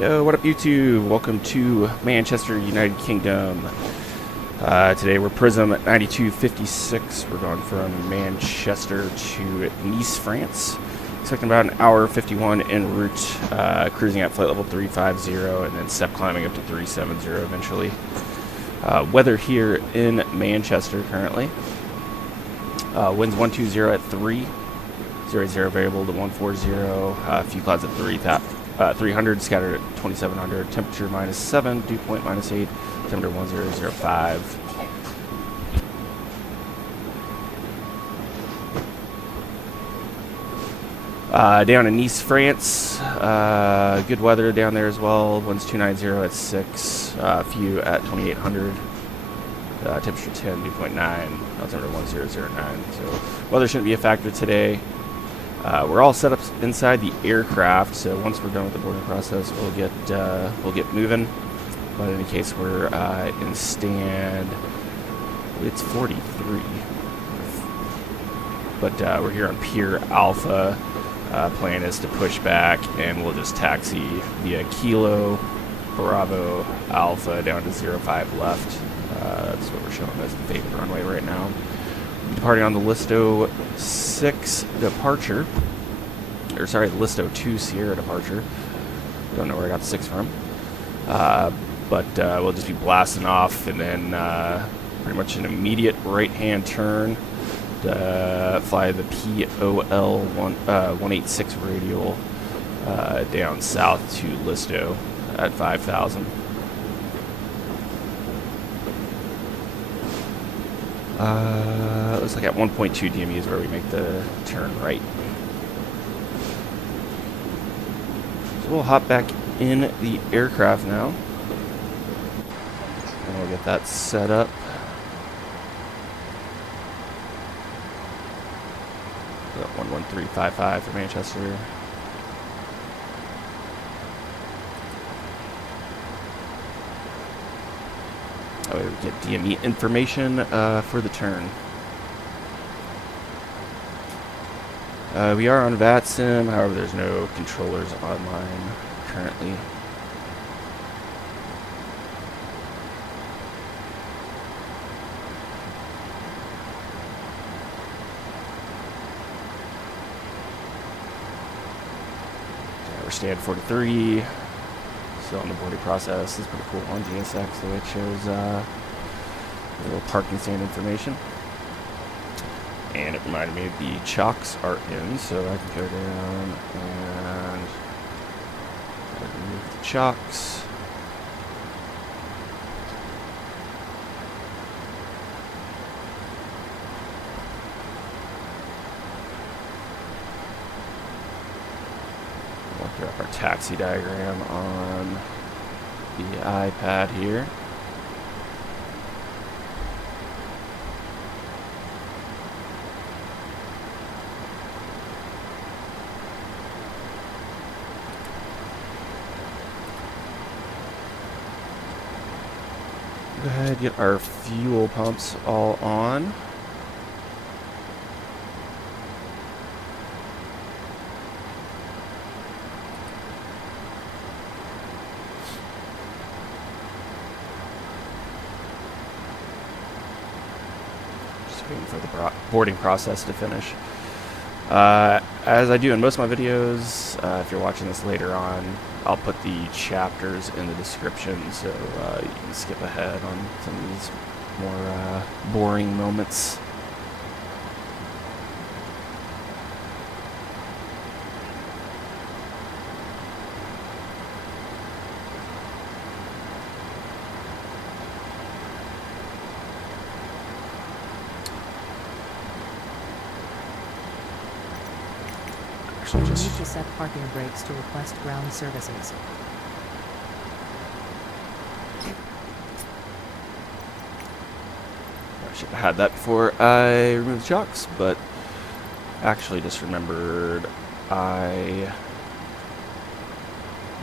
Yo, what up YouTube? Welcome to Manchester, United Kingdom. Today we're Prism at 9256. We're going from Manchester to Nice, France. Expecting about an hour 51 en route, cruising at flight level 350 and then step climbing up to 370 eventually. Weather here in Manchester currently. Winds 120 at 3. 0 variable to 140. A few clouds at 300, scattered at 2700, temperature -7, dew point -8, temperature 1005. Down in Nice, France, good weather down there as well. Winds 290 at 6, a few at 2800, temperature 10, dew point 9, temperature 1009. So weather shouldn't be a factor today. We're all set up inside the aircraft, so once we're done with the boarding process, we'll get moving. But in any case, we're in stand. It's 43, but we're here on Pier Alpha. Plan is to push back, and we'll just taxi via Kilo Bravo Alpha down to 05 left. That's what we're showing as the favorite runway right now. Departing on the Listo 6 departure, or sorry, the Listo 2 Sierra departure. Don't know where I got the 6 from, but we'll just be blasting off, and then pretty much an immediate right-hand turn to fly the POL 186 radial down south to Listo at 5,000. Looks like at 1.2 DME is where we make the turn right. So we'll hop back in the aircraft now, and we'll get that set up. Got 11355 for Manchester. We get DME information for the turn. We are on VATSIM, however there's no controllers online currently. We're stand 43. Still in the boarding process. This is pretty cool on GSX, the way it shows a little parking stand information. And it reminded me the chocks are in, so I can go down and remove the chocks. We'll throw up our taxi diagram on the iPad here. Go ahead, get our fuel pumps all on. Just waiting for the boarding process to finish. As I do in most of my videos, if you're watching this later on, I'll put the chapters in the description, so you can skip ahead on some of these more boring moments. You need to set parking brakes to request ground services. I should have had that before I removed the chocks, but actually just remembered I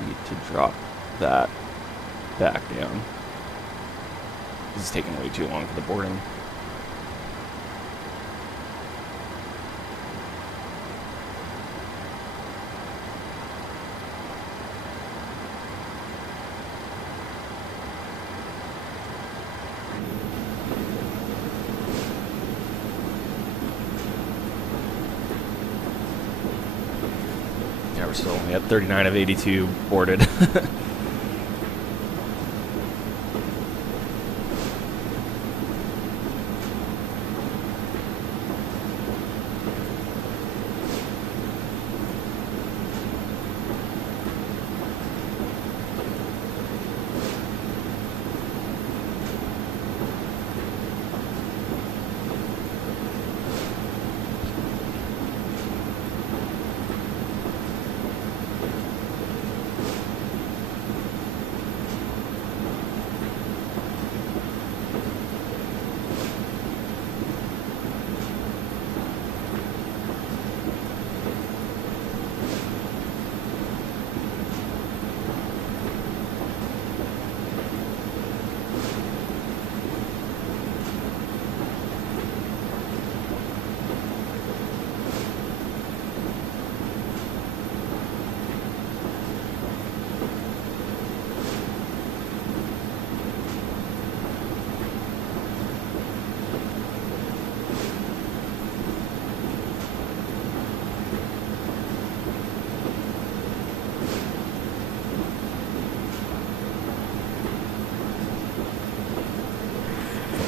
need to drop that back down. This is taking way too long for the boarding. Yeah, we're still only at 39 of 82 boarded.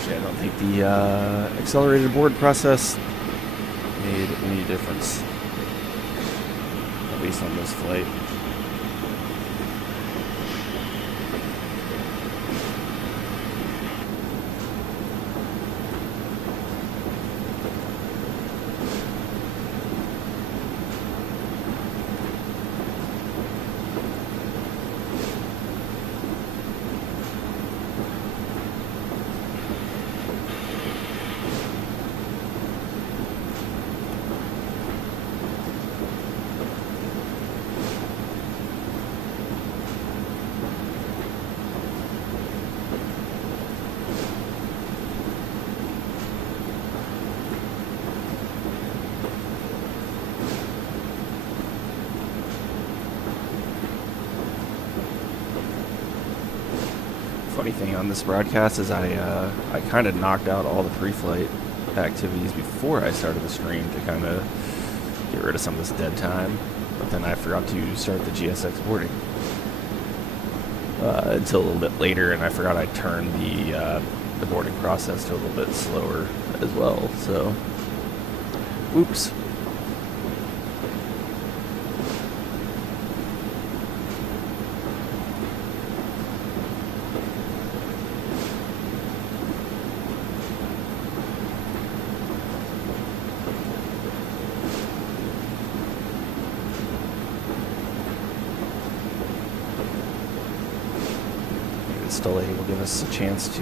I don't think the accelerated board process made any difference, at least on this flight. Funny thing on this broadcast is I kind of knocked out all the pre-flight activities before I started the stream to kind of get rid of some of this dead time, but then I forgot to start the GSX boarding until a little bit later, and I forgot I turned the boarding process to a little bit slower as well, so oops. Delay will give us a chance to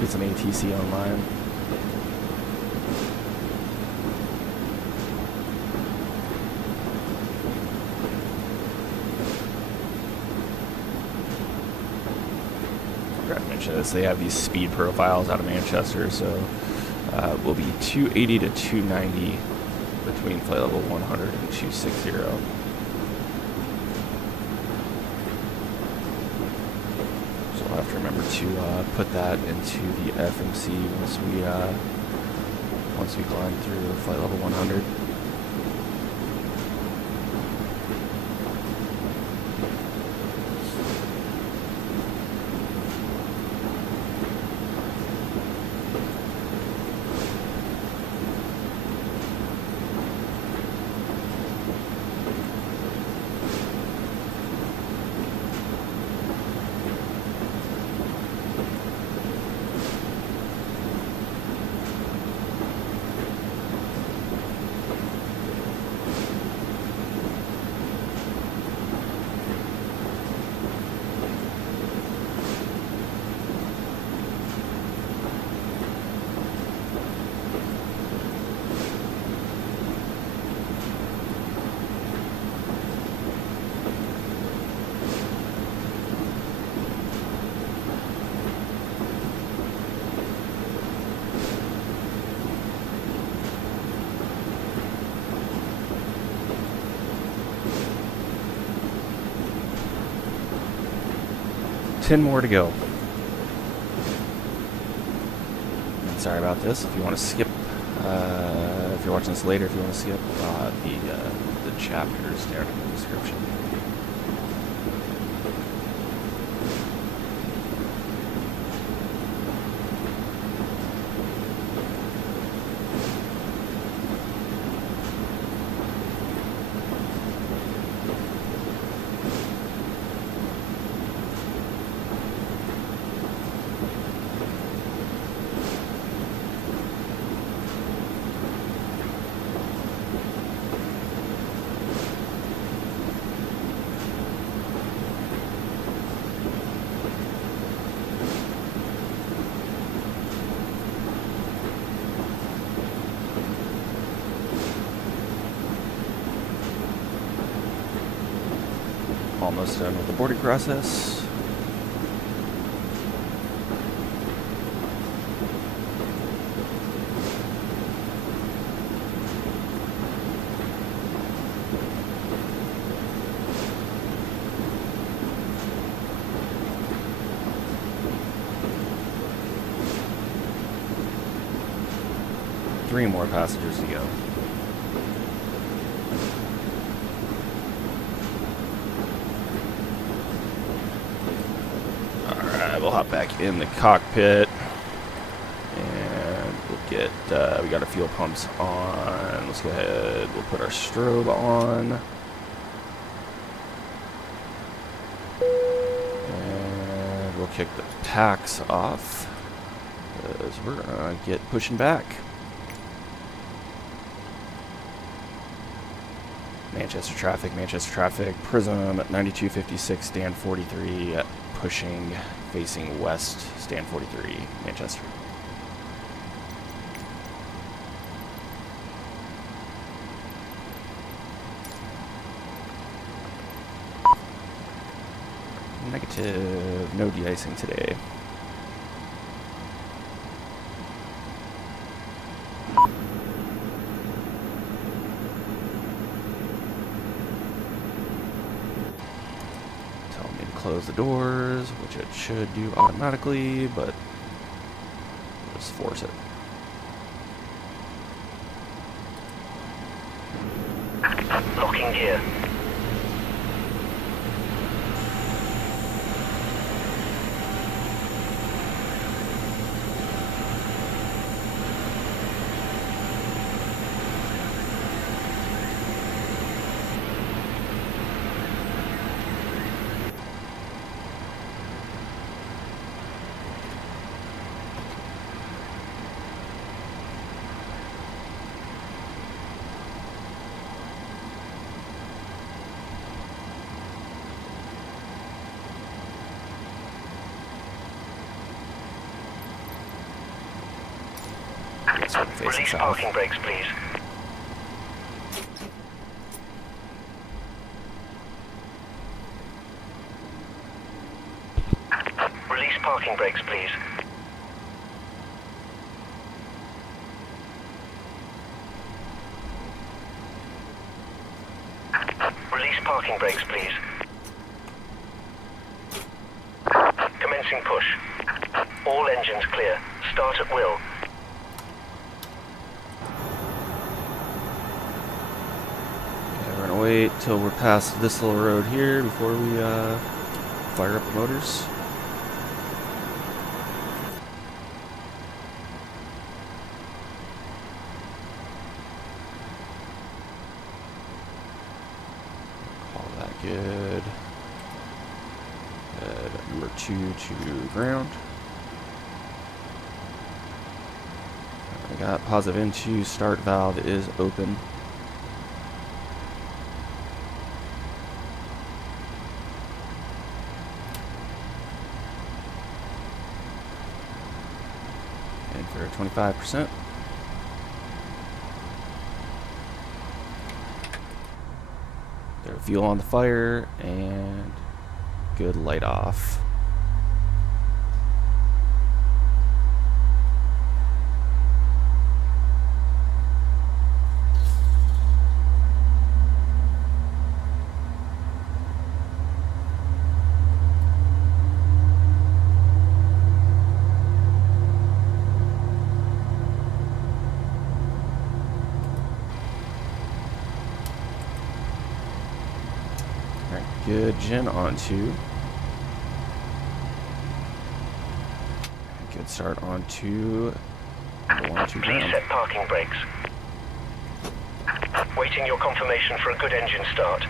get some ATC online. I forgot to mention this. They have these speed profiles out of Manchester, so we'll be 280 to 290 between flight level 100 and 260. I'll have to remember to put that into the FMC once we climb through flight level 100. Ten more to go. And sorry about this. If you want to skip, if you're watching this later, if you want to skip the the chapters down in the description. Almost done with the boarding process. Three more passengers to go. We'll hop back in the cockpit and we'll get, we got our fuel pumps on. Let's go ahead, we'll put our strobe on. And we'll kick the tacks off because we're gonna get pushing back. Manchester traffic, Prism 9256, stand 43, pushing, facing west, stand 43, Manchester. Negative, no de-icing today. Close the doors, which it should do automatically, but just force it. Locking gear. Release parking brakes, please. Release parking brakes, please. Release parking brakes, please. Commencing push. All engines clear. Start at will. Wait till we're past this little road here before we fire up the motors. Call that good. Number 2 to ground. I got positive into start valve is open. For 25%. There's fuel on the fire and good light off. Alright, good gen on 2. Good start on 2. 1, 2 Please ground. set parking brakes. Waiting your confirmation for a good engine start.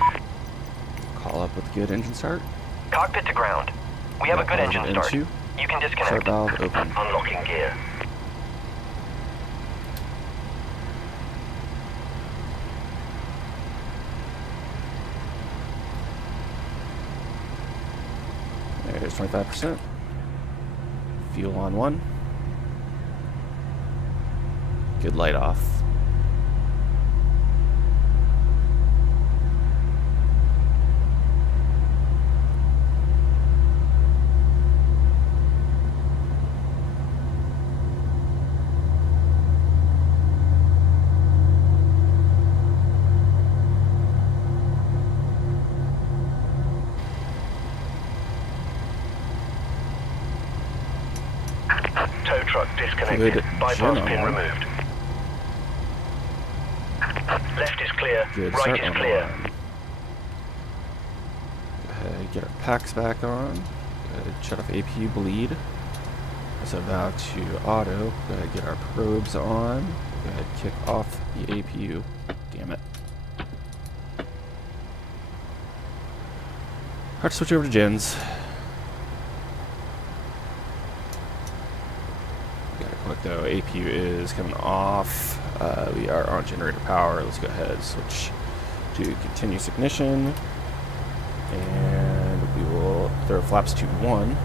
Call up with good engine start. Cockpit to ground. We have a good engine start. Into. You can Start disconnect. valve open. Unlocking gear. There's 25%. Fuel on 1. Good light off. Tow truck disconnected. Good Bypass gen pin on. removed. Left is clear. Good Right start is on clear. 1. Go ahead, get our packs back on. Go ahead, shut off APU bleed. So valve to auto. Go ahead, get our probes on. Go ahead, kick off the APU. Damn it. Hard to switch over to gens. Got it quick though. APU is coming off. We are on generator power. Let's go ahead and switch to continuous ignition. And we will throw flaps to 1.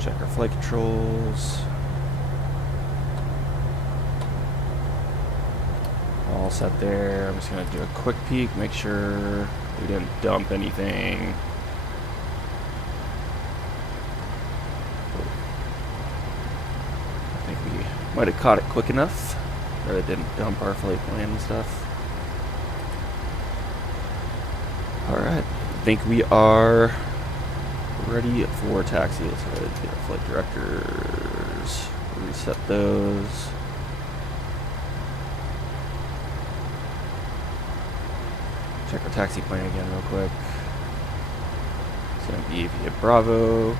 Check our flight controls. All set there. I'm just going to do a quick peek, make sure we didn't dump anything. I think we might have caught it quick enough that it didn't dump our flight plan and stuff. Alright, I think we are ready for taxi. Let's go ahead and get our flight directors, reset those. Check our taxi plan again real quick. It's going to be via Bravo.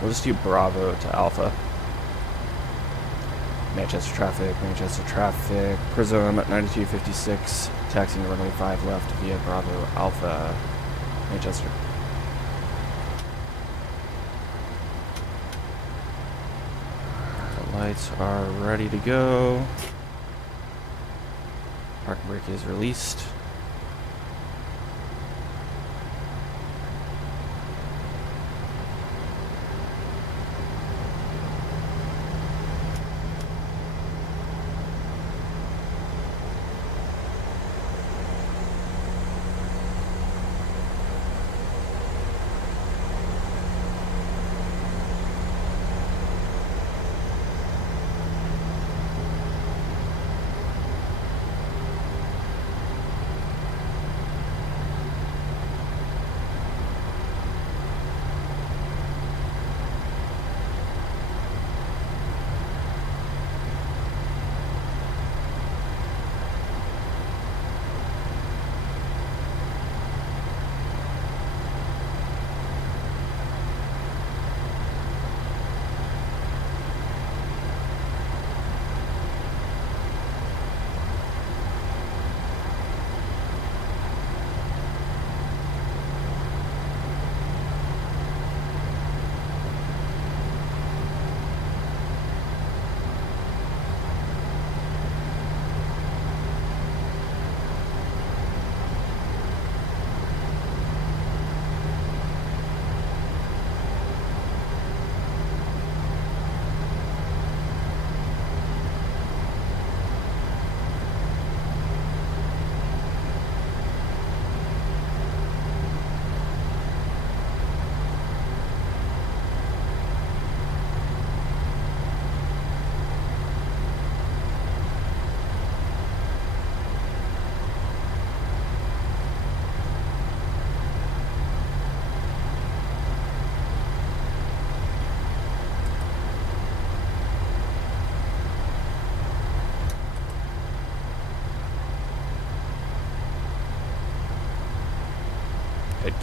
We'll just do Bravo to Alpha. Manchester traffic, Prism at 9256, taxiing to runway 5 left via Bravo Alpha, Manchester. The lights are ready to go. Parking brake is released.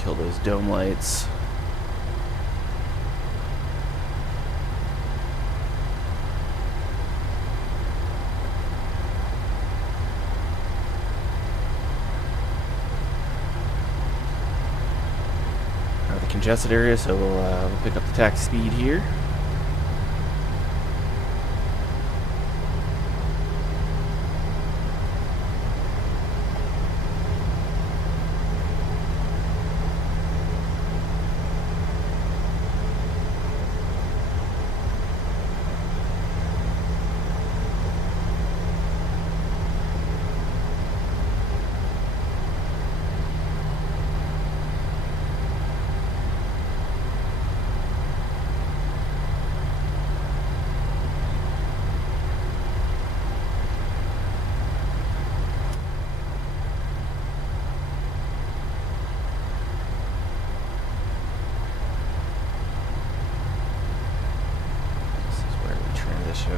Kill those dome lights. The congested area, so we'll pick up the taxi speed here.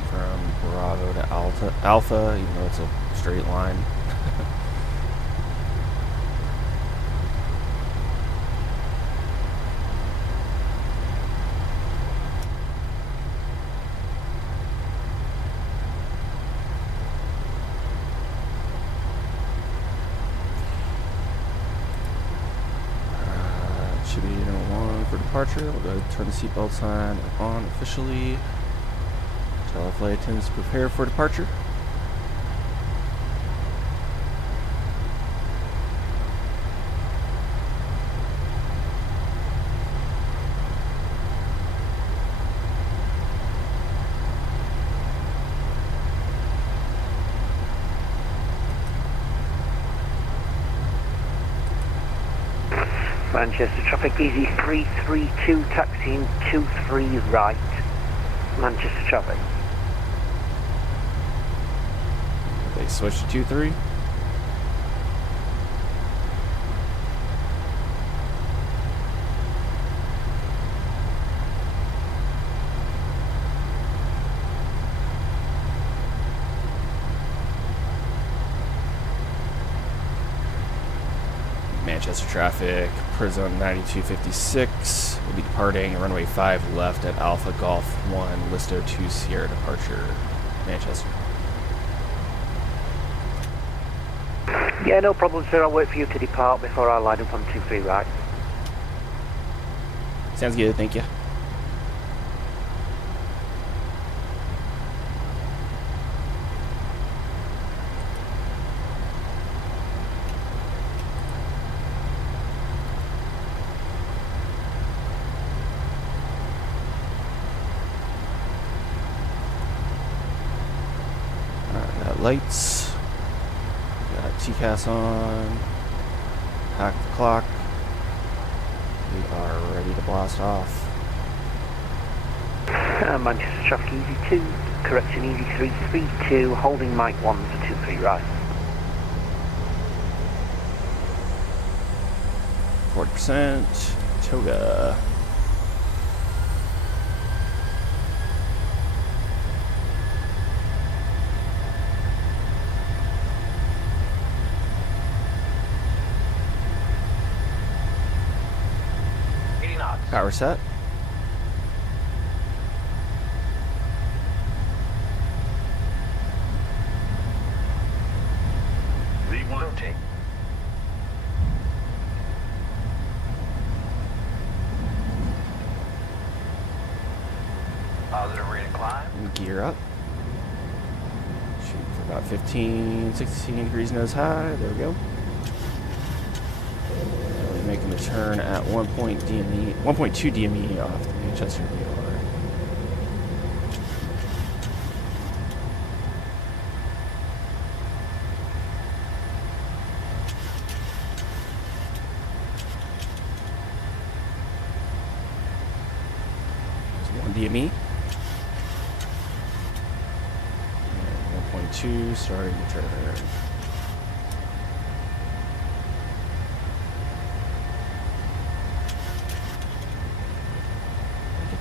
From Bravo to Alpha, even though it's a straight line. Should be 1 for departure. We'll go ahead and turn the seatbelt sign on officially. Tell our flight attendants to prepare for departure. Manchester traffic, easy 332, taxiing 23 right. Manchester traffic. They switched to 2-3. Manchester traffic, Prism 9256. We'll be departing runway 5 left at Alpha Golf 1, Listo 2 Sierra departure, Manchester. Yeah, no problem, sir. I'll wait for you to depart before I line up on 23 right. Sounds good, thank you. Got lights. Got TCAS on. Pack the clock. We are ready to blast off. Manchester traffic, easy 2. Correction, easy 332. Holding Mike 1 to 23 right. 40%. Toga. Power set. V1. Positive rate of climb. Gear up. Shoot for about 15, 16 degrees nose high. There we go. Making the turn at 1.2 DME off the Manchester VOR. There's 1 DME. And 1.2 starting the turn.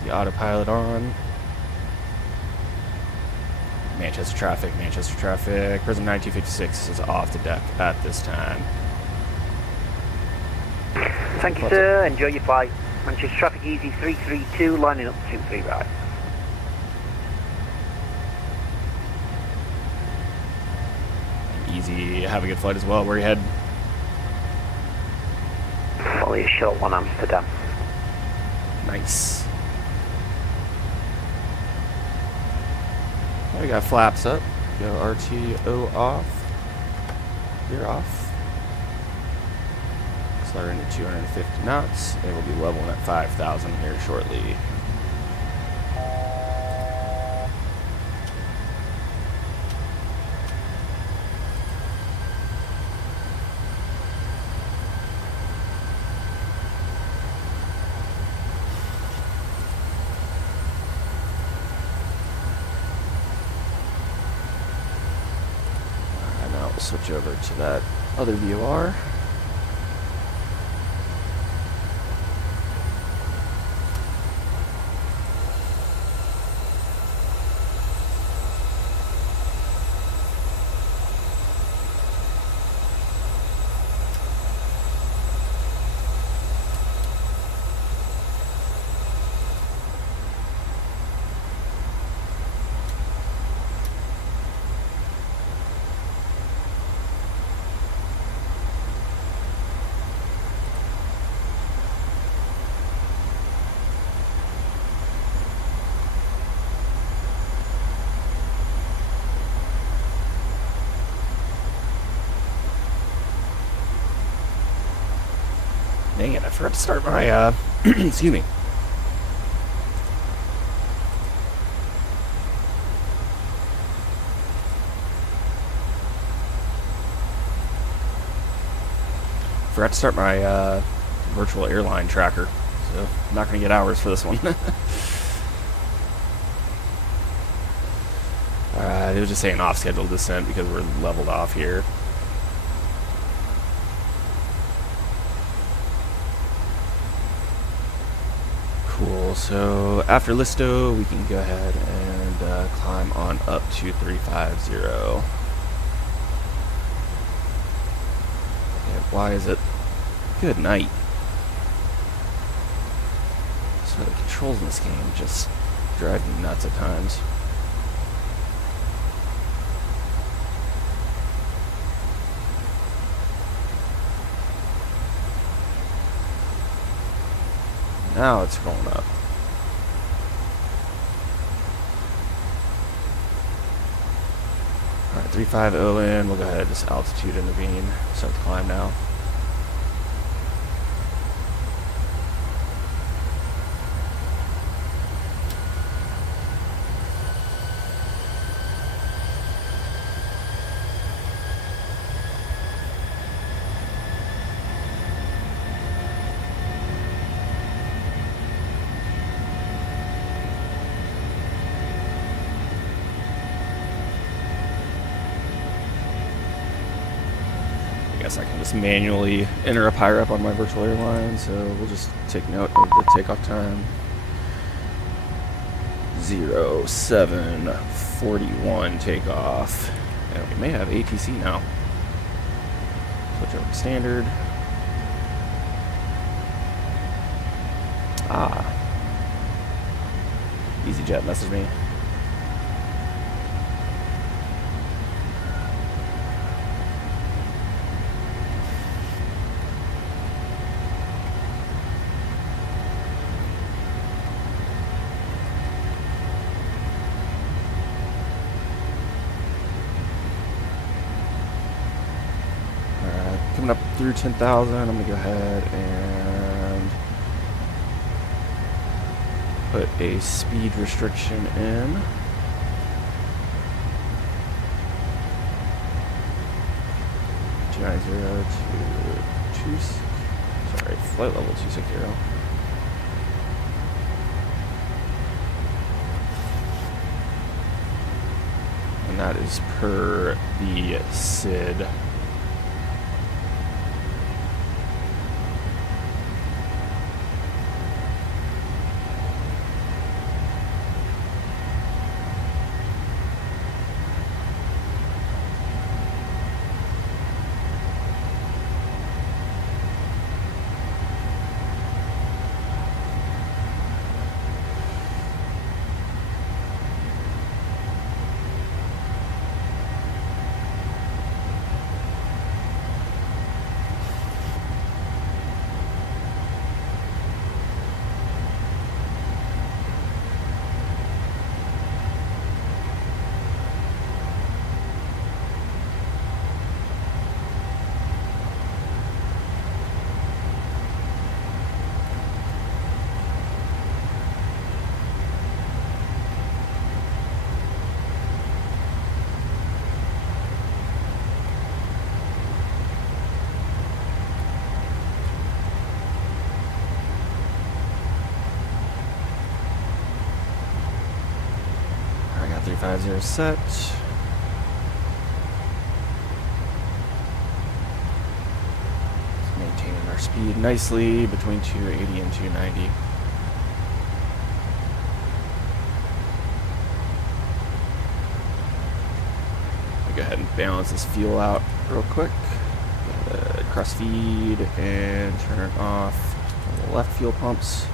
The autopilot on. Manchester traffic, Prism 9256 is off the deck at this time. Thank you, sir. Enjoy your flight. Manchester traffic easy 332, lining up 23 right. Easy. Have a good flight as well. Where are you headed? Follow your short one, Amsterdam. Nice. We got flaps up. Go RTO off. You're off. Accelerating to 250 knots. And we'll be leveling at 5,000 here shortly. We'll switch over to that other VOR. Dang it, I forgot to start my, excuse me. Forgot to start my, virtual airline tracker, so I'm not going to get hours for this one. It was just saying off-schedule descent because we're leveled off here. Cool, so after Listo, we can go ahead and climb on up to 350. Okay, why is it? Good night. So the controls in this game just drive me nuts at times. Now it's going up. Alright, 350 in. We'll go ahead and just altitude intervene. Start the climb now. I can just manually enter up higher up on my virtual airline, so we'll just take note of the takeoff time. 0741 takeoff, and we may have ATC now. Switch over to standard. EasyJet messaged me. Coming up through 10,000, I'm going to go ahead and put a speed restriction in. Flight level 260. And that is per the SID. 50 set. Maintaining our speed nicely between 280 and 290. Go ahead and balance this fuel out real quick. Cross feed and turn off the left fuel pumps.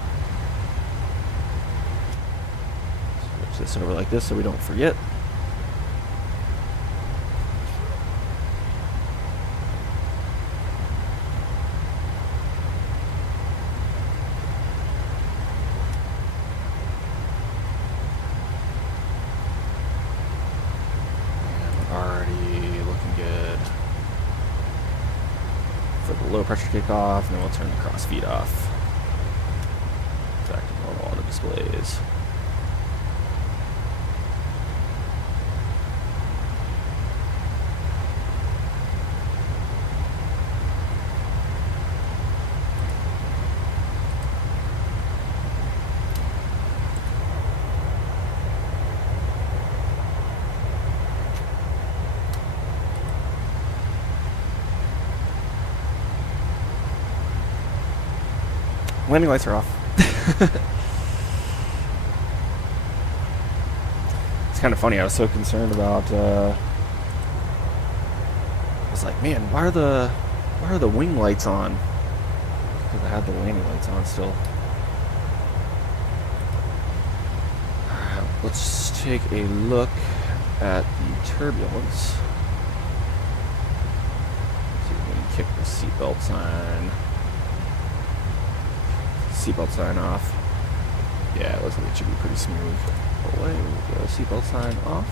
Switch this over like this so we don't forget. Low pressure kickoff, and then we'll turn the cross feed off. Back to normal auto displays. Landing lights are off. It's kind of funny. I was so concerned about. I was like, man, why are the wing lights on? Because I had the landing lights on still. Alright, let's take a look at the turbulence. See if we can kick the seatbelt sign. Seatbelt sign off. Yeah, it looks like it should be pretty smooth. Away we go. Seatbelt sign off.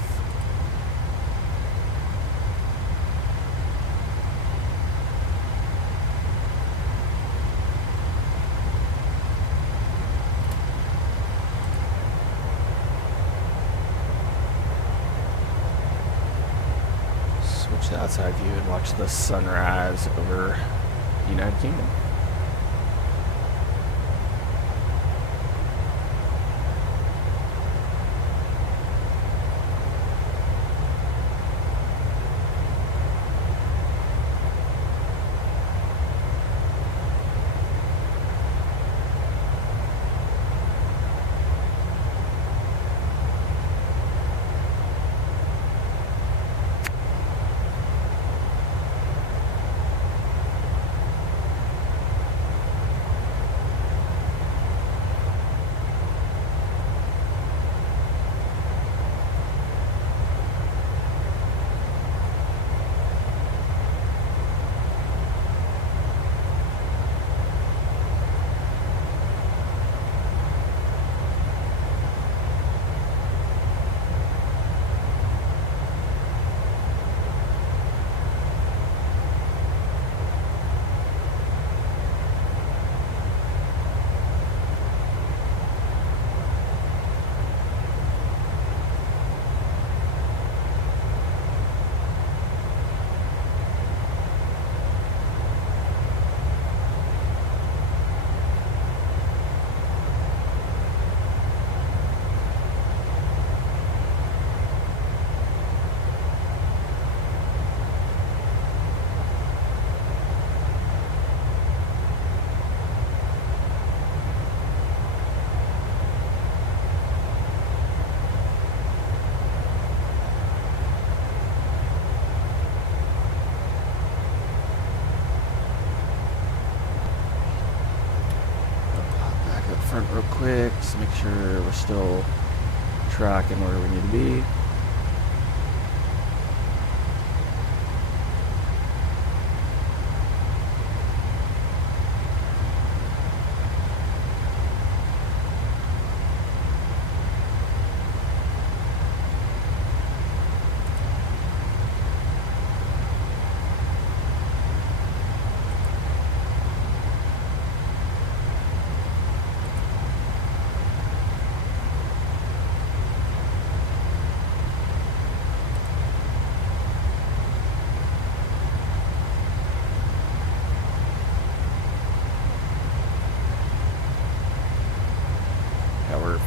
Switch the outside view and watch the sunrise over the United Kingdom. Front real quick, just make sure we're still tracking where we need to be.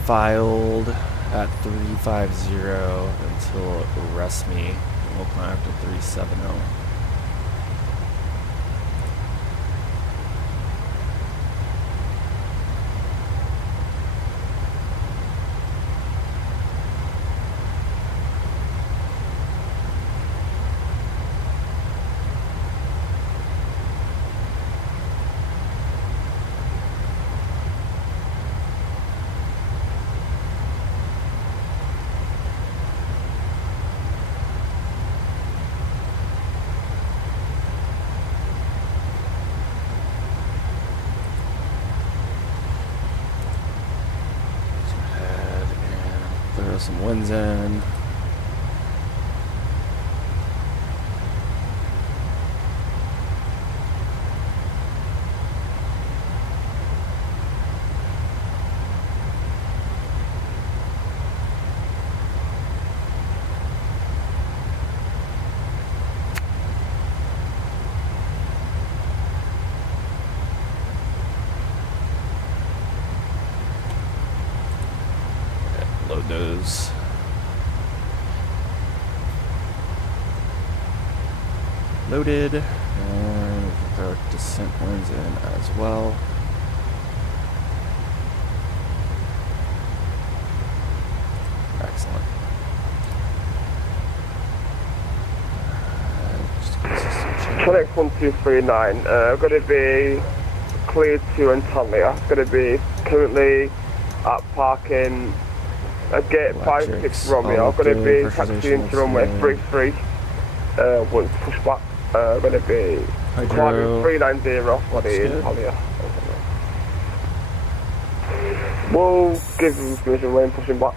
Filed at 350 until it rests me, and we'll climb up to 370. Throw some winds in. Load those. Loaded, and we can throw descent winds in as well. Excellent. Connect 1239, going to be cleared to Antalya. Going to be currently at parking at gate 56 Romeo. Going to be taxiing to runway 33. Once pushed back, going to be climbing 390 for the Antalya. We'll give him permission when pushing back.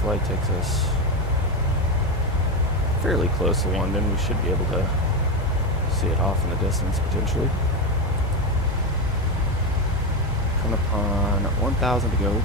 Flight takes us fairly close to London. We should be able to see it off in the distance potentially. Coming up on 1,000 to go.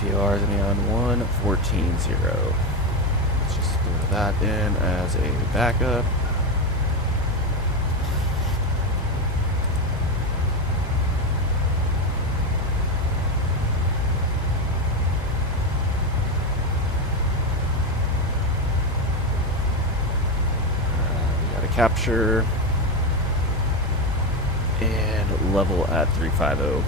VOR is going to be on 114.0. Let's just throw that in as a backup. We got a capture and level at 350.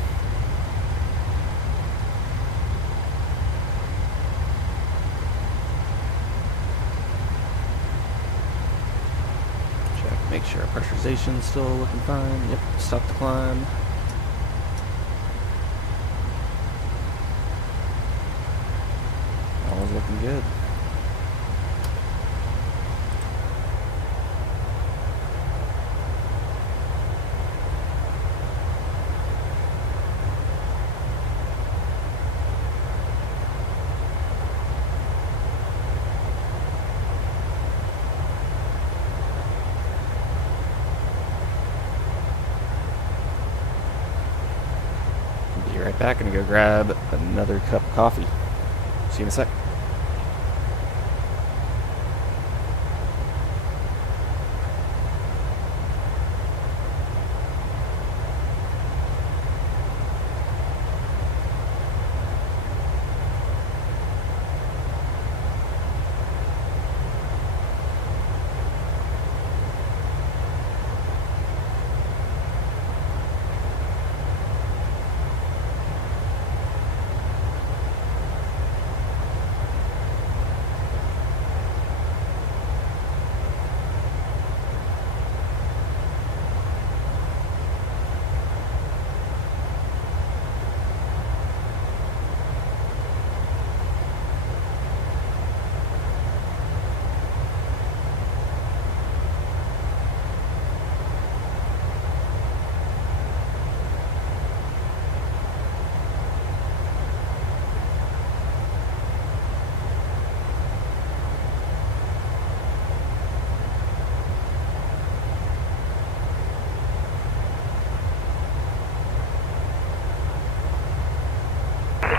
Make sure our pressurization's still looking fine. Yep, stop the climb. All's looking good. get back and go grab another cup of coffee. See you in a sec.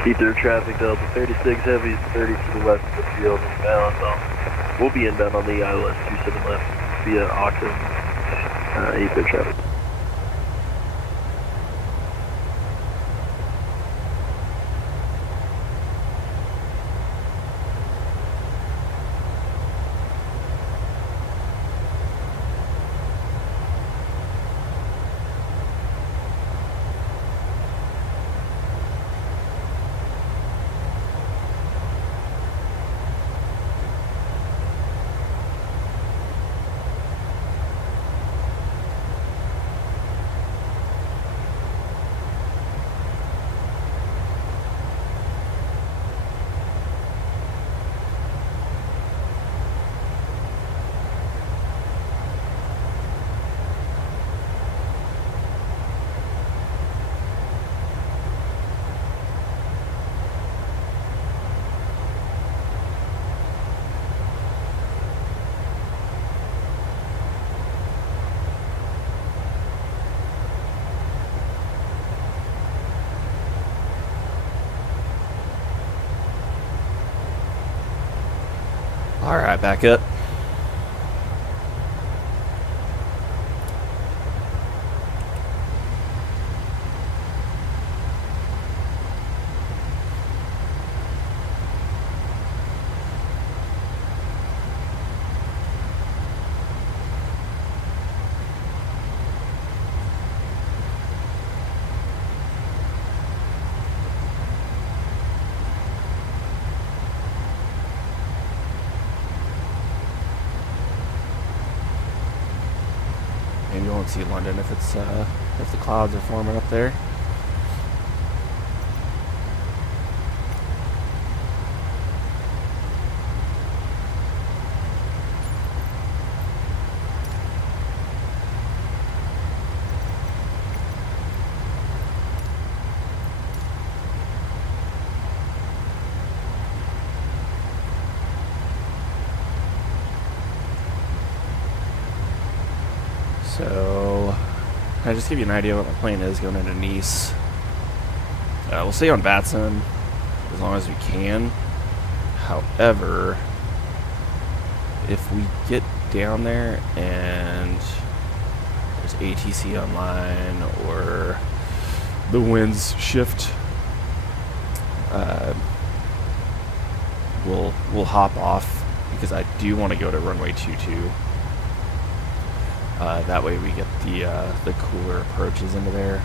Ether traffic Delta 36 heavy, 30 to the west of the field inbound. We'll be inbound on the ILS 27 left via Auckland, Ether traffic. Alright, back up. Maybe you won't see London if it's if the clouds are forming up there. So, can I just give you an idea of what my plane is going into Nice? We'll stay on VATSIM as long as we can. However, if we get down there and there's ATC online or the winds shift, we'll hop off because I do want to go to runway 22. That way we get the cooler approaches into there.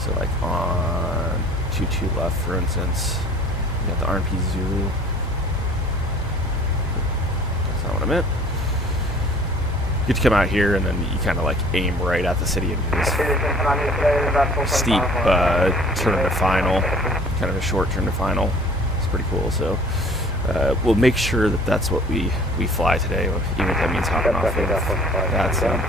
So like on 22 left, for instance, we got the RP Zulu. That's not what I meant. You get to come out here and then you kind of like aim right at the city and do this steep turn to final, kind of a short turn to final. It's pretty cool. So we'll make sure that that's what we fly today, even if that means hopping off of VATSIM.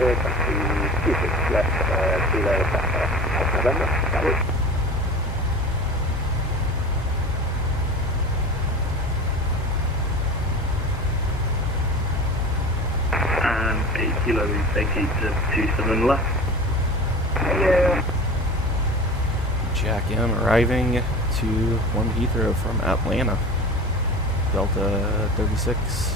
And 8 kilo, vacate to 27 left. J Jack M arriving to 1 Heathrow from Atlanta. Delta 36.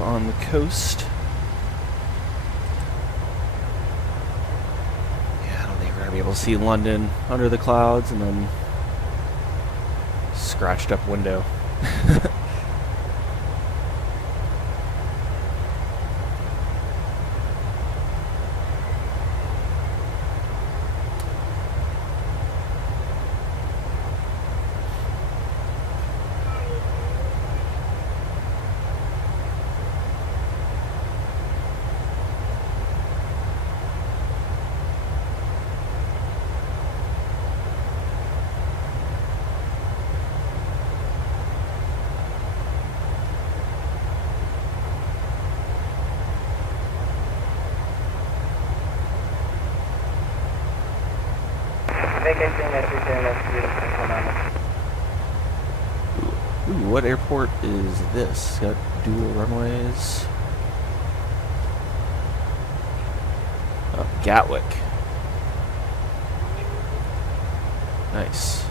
On the coast. Yeah, I don't think we're gonna be able to see London under the clouds and then scratched up window. Ooh, what airport is this? Got dual runways. Oh, Gatwick. Nice.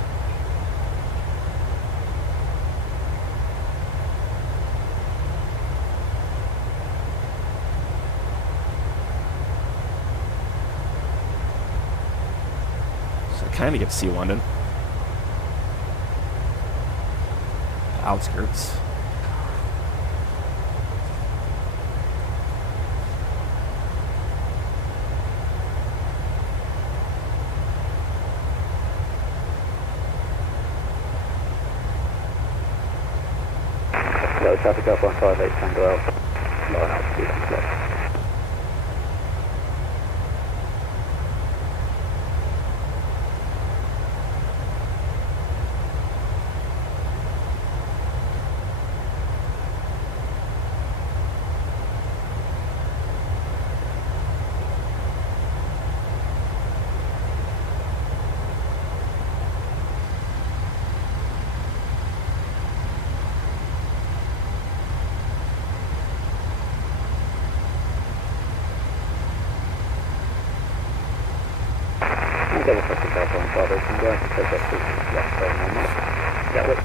So I kind of get to see London. The outskirts. Low traffic up 158 Tango Alpha. Line altitude on flight. Double traffic up 158 Tango Alpha. Take up to left turn normal. Gatwick.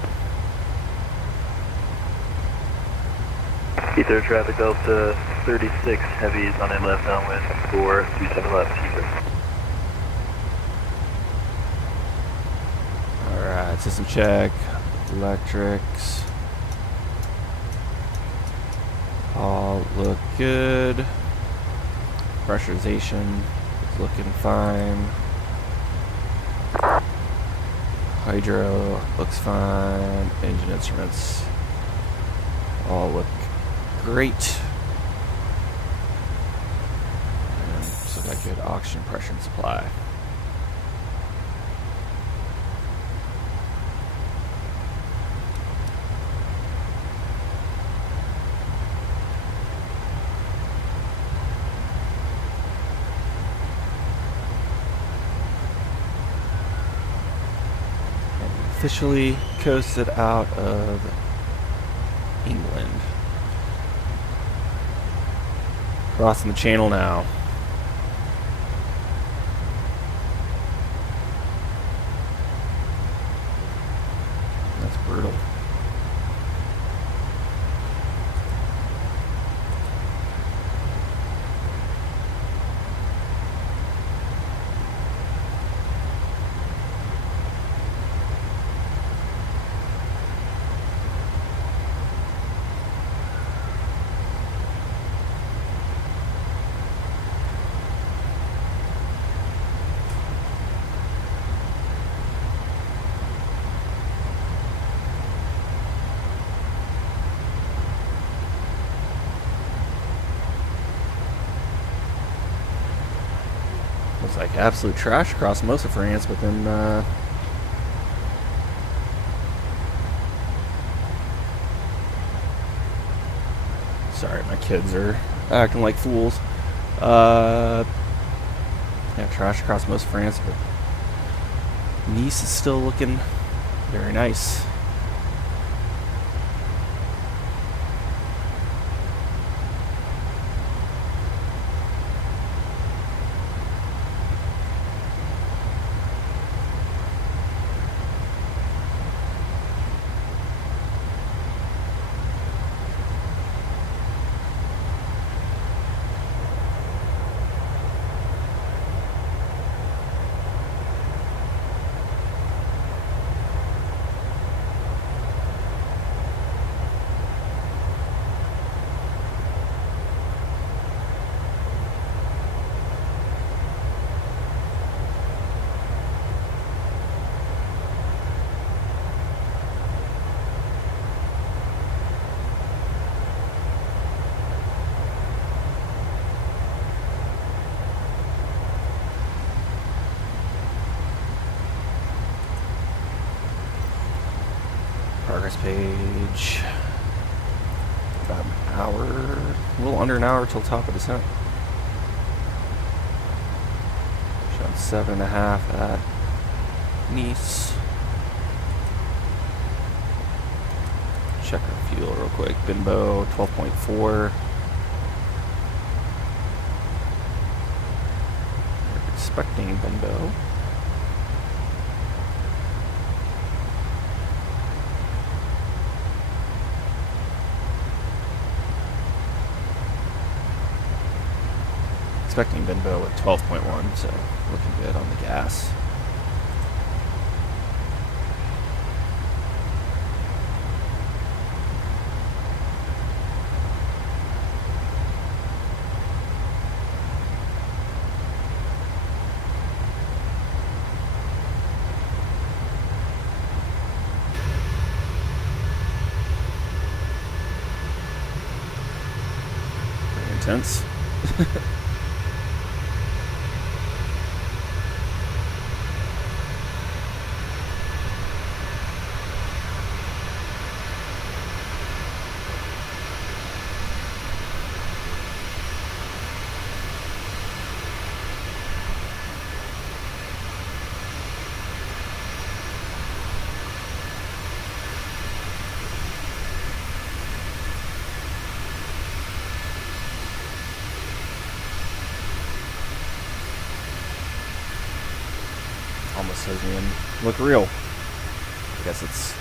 Heathrow traffic Delta 36 heavies on in left downwind 427 left Heathrow. Alright, system check. Electrics. All look good. Pressurization is looking fine. Hydro looks fine. Engine instruments all look great. And so got good oxygen pressure and supply. Officially coasted out of England. Crossing the channel now. That's brutal. Looks like absolute trash across most of France, but then sorry, my kids are acting like fools. Yeah, trash across most of France, but Nice is still looking very nice. Progress page. About an hour, a little under an hour till top of descent. Shot 7.5 at Nice. Check our fuel real quick. Bimbo 12.4. We're expecting Bimbo. Expecting Bimbo at 12.1, so looking good on the gas. Very intense. Almost doesn't even look real. I guess it's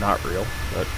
not real, but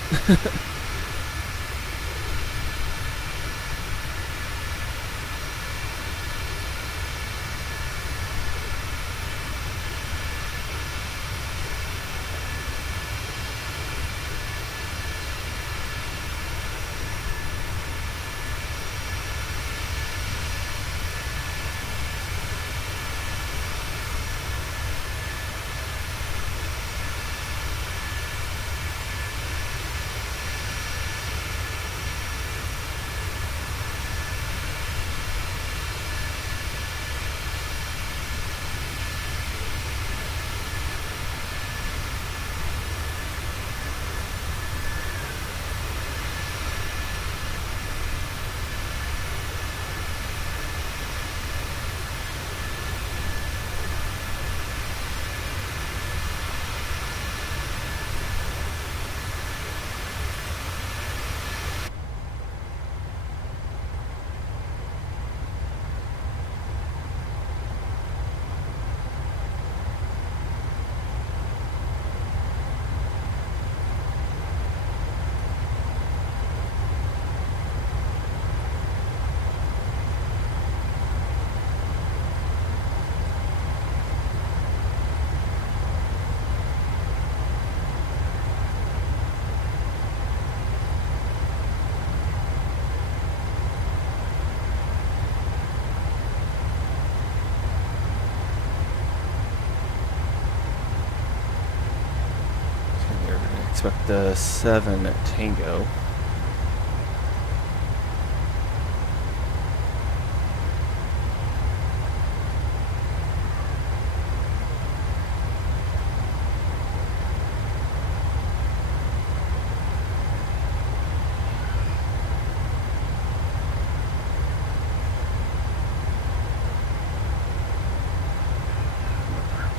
expect the 7 Tango.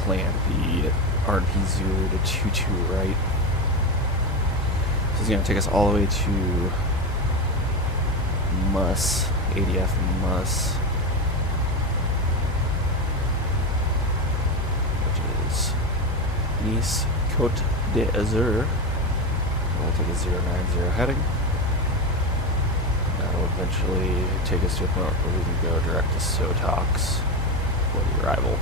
land the RP Zulu to 22 right. This is going to take us all the way to Muss, ADF Muss, which is Nice, Côte d'Azur. We'll take a 090 heading. That'll eventually take us to a point where we can go direct to Sotox for the arrival.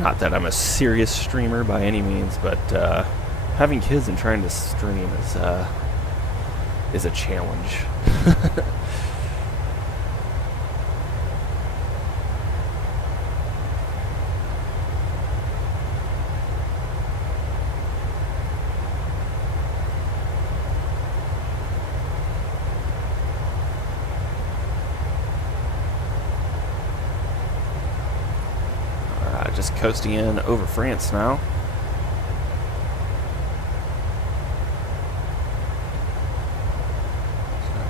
Not that I'm a serious streamer by any means, but having kids and trying to stream is a challenge. Just coasting in over France now.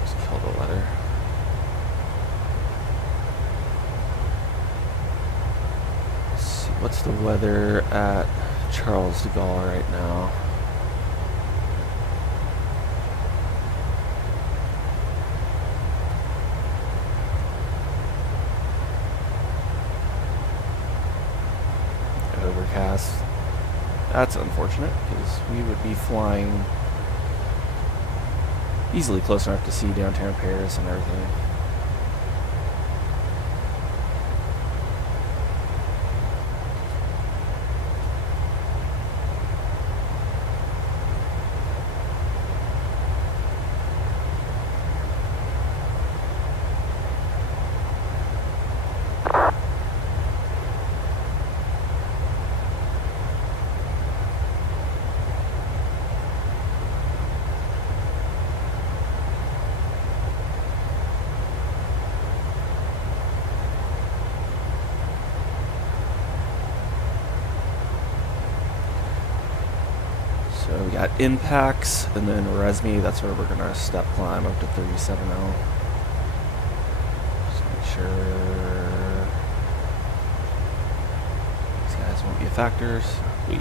Just kill the weather. Let's see, what's the weather at Charles de Gaulle right now? Overcast. That's unfortunate because we would be flying easily close enough to see downtown Paris and everything. So we got impacts, and then Resme, that's where we're going to step climb up to 370. Just make sure these guys won't be a factor. Sweet.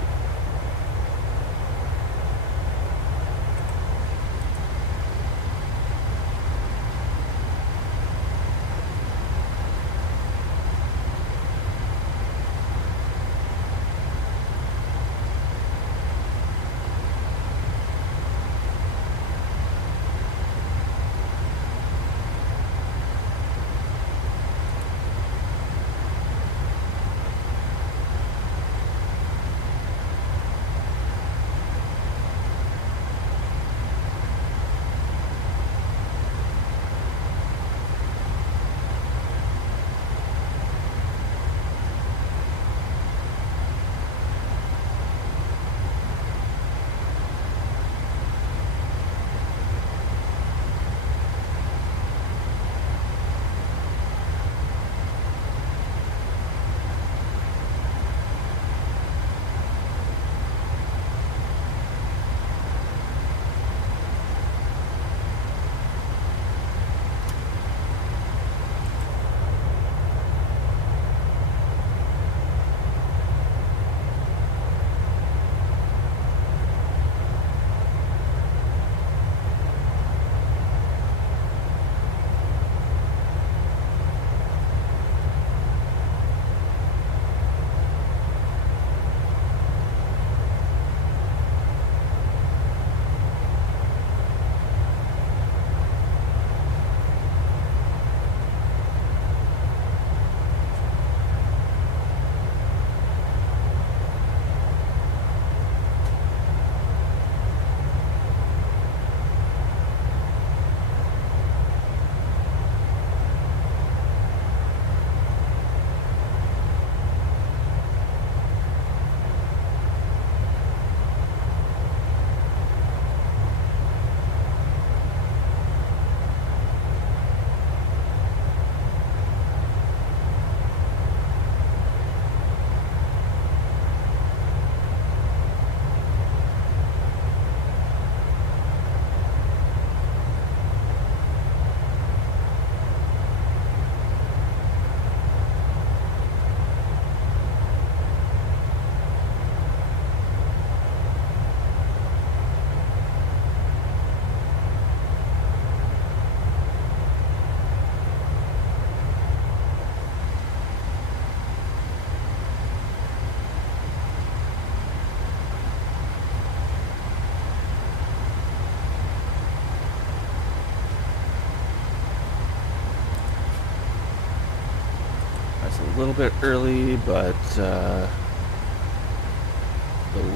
little bit early, but the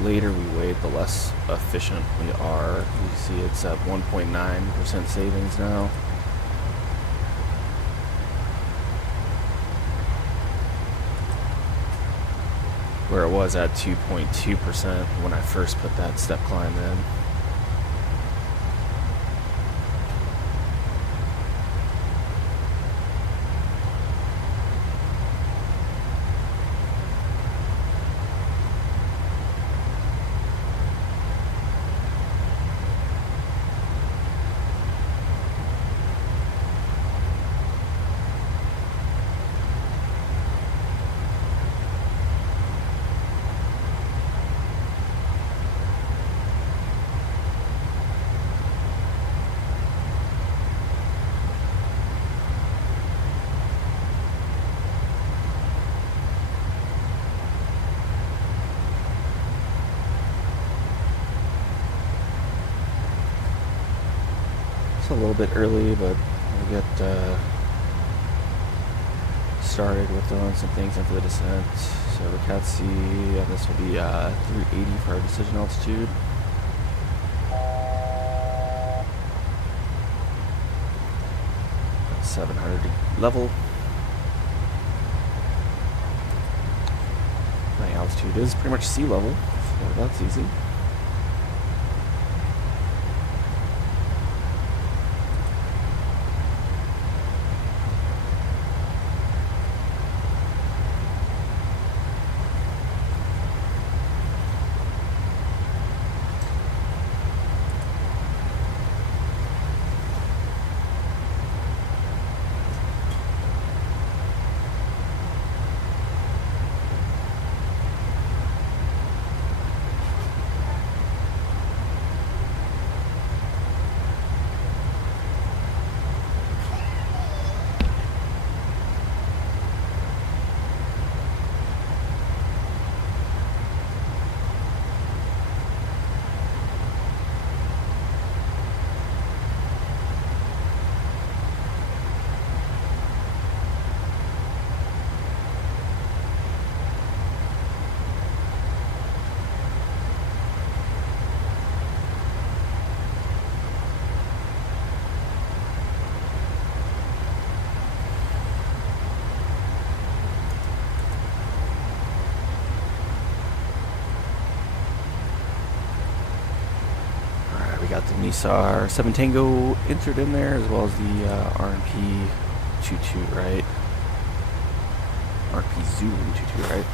later we wait, the less efficient we are. You see it's at 1.9% savings now. Where it was at 2.2% when I first put that step climb in. It's a little bit early, but we'll get started with throwing some things in for the descent. So Ricazzi, and this will be 380 for our decision altitude. That's 700 level. My altitude is pretty much sea level, so that's easy. We got the Nisar 7 Tango entered in there, as well as the RNP 22, right? RP Zoom 22, right?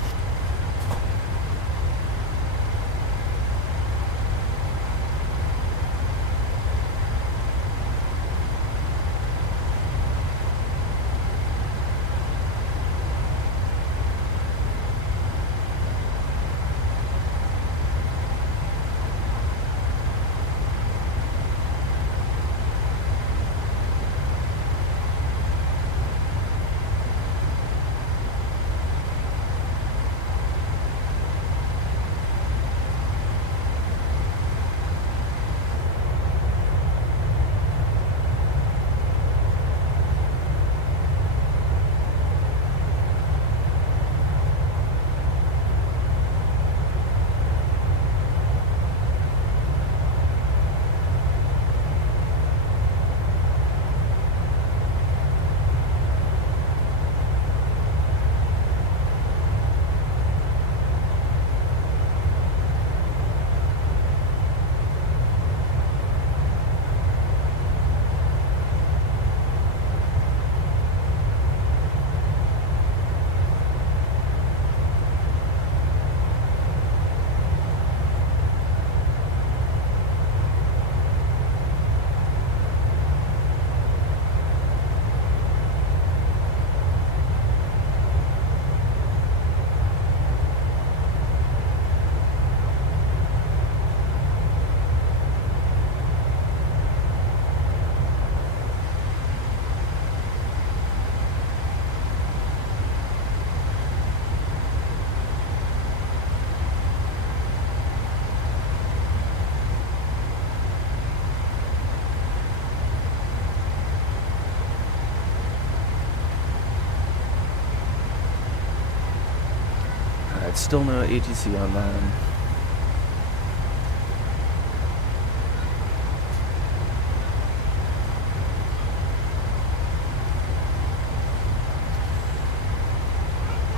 Alright, still no ATC on them.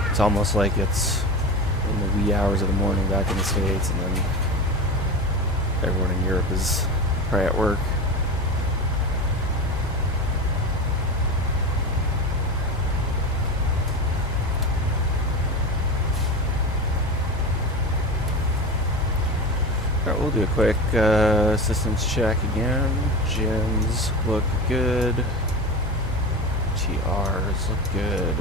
It's almost like it's in the wee hours of the morning back in the States, and then everyone in Europe is probably at work. Alright, we'll do a quick systems check again. Gens look good. TRs look good.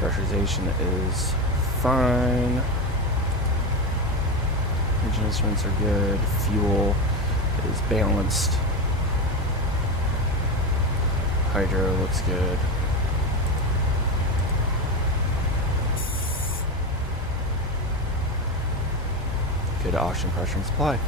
Pressurization is fine. Engine instruments are good. Fuel is balanced. Hydro looks good. Good oxygen pressure and supply.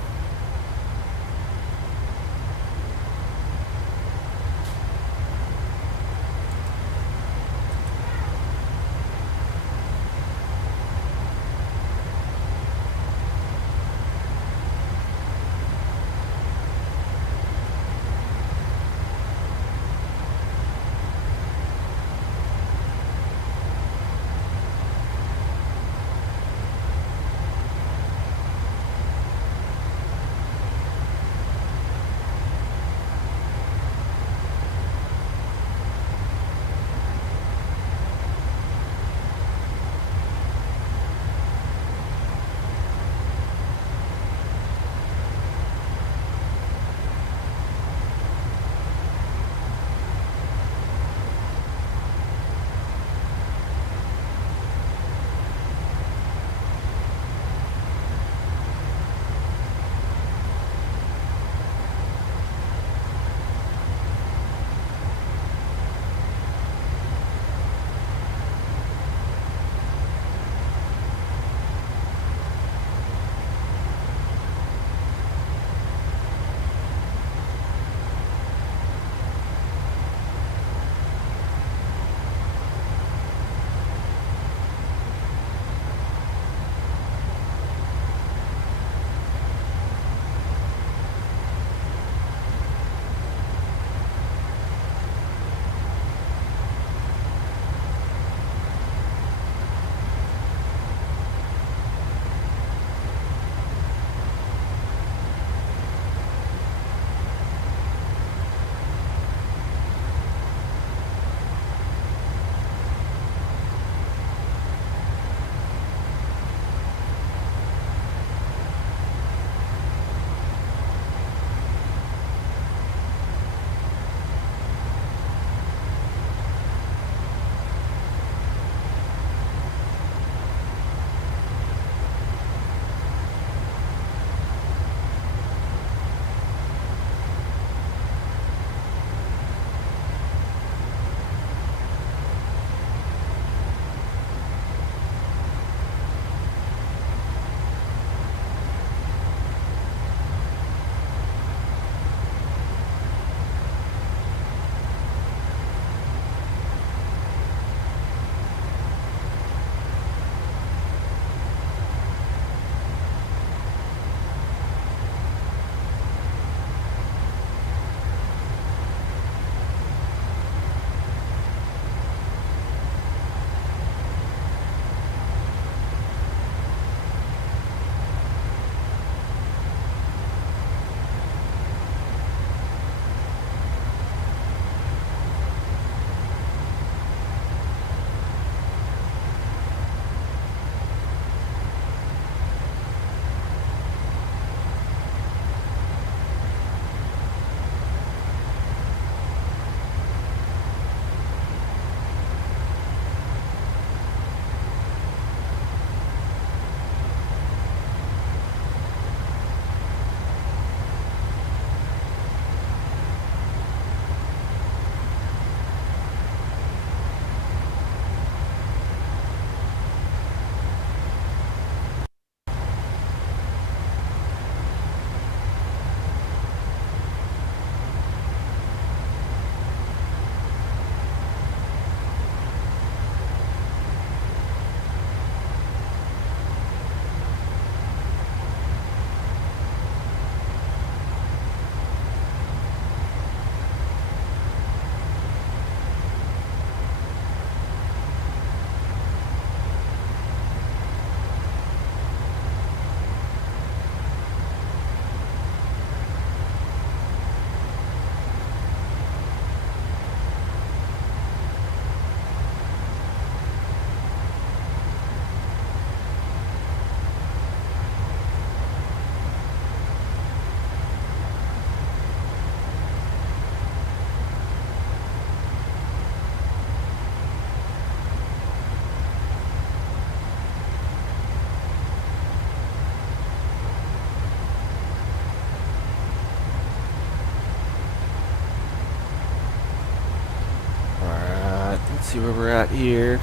see where we're at here.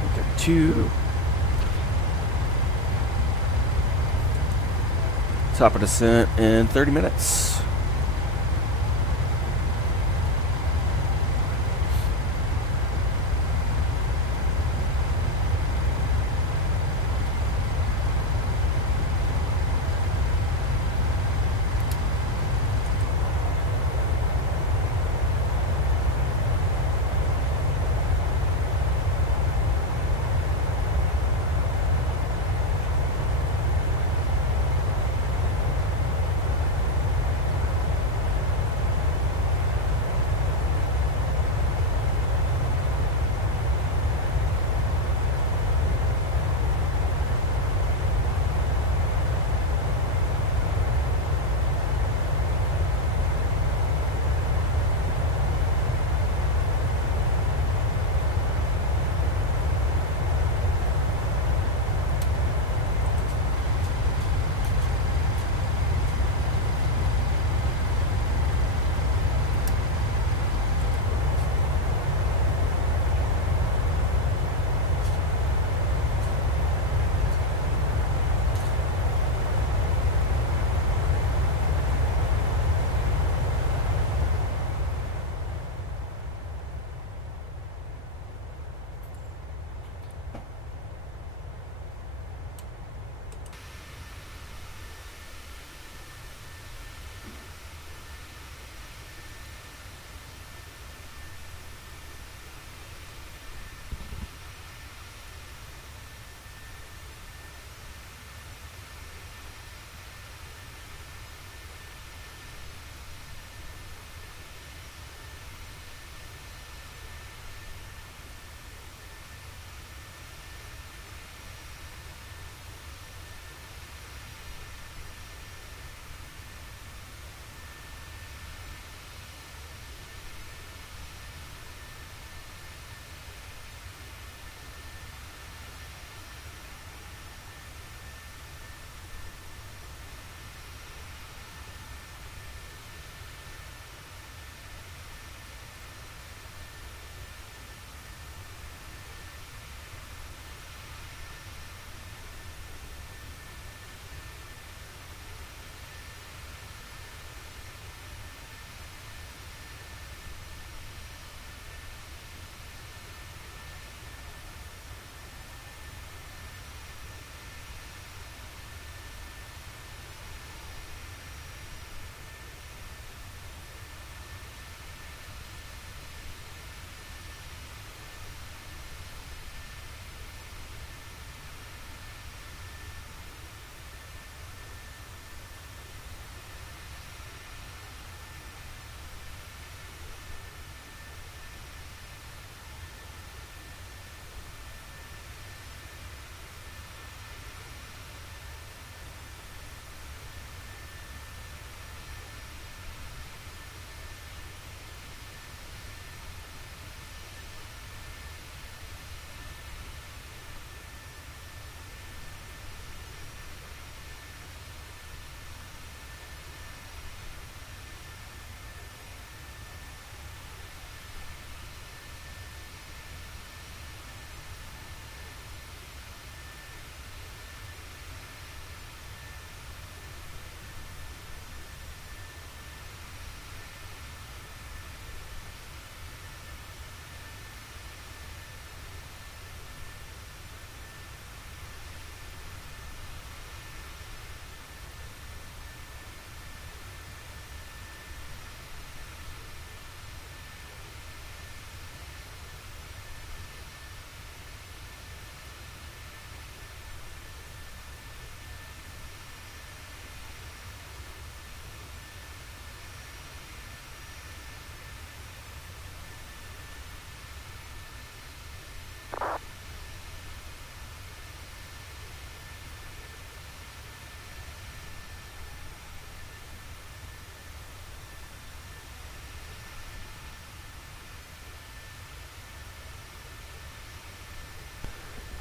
We've got 2. Top of descent in 30 minutes.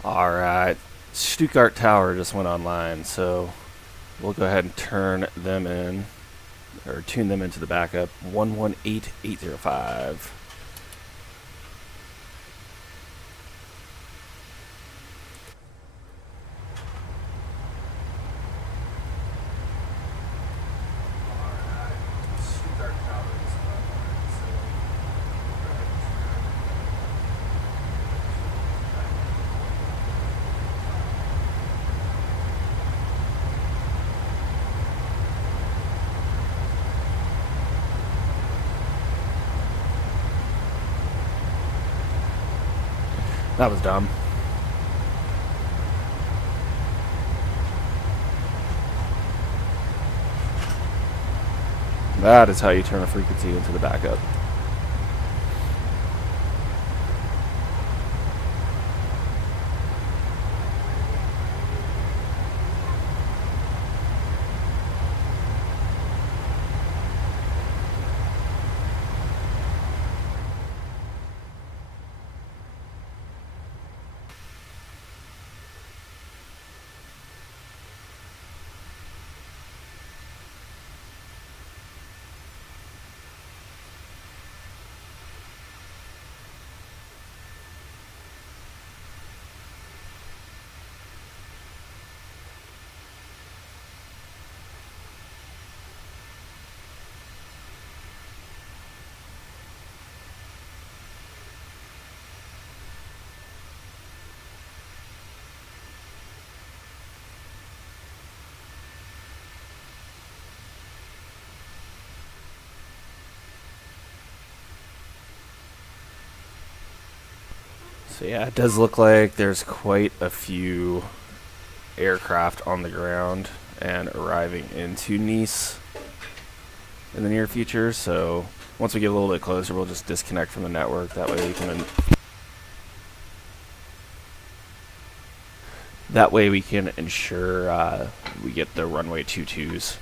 Alright, Stuttgart Tower just went online, so we'll go ahead and turn them in. or tune them into the backup 118805. That was dumb. That is how you turn a frequency into the backup. So yeah, it does look like there's quite a few aircraft on the ground and arriving into Nice in the near future. So once we get a little bit closer, we'll just disconnect from the network. That way we can ensure we get the runway 22s.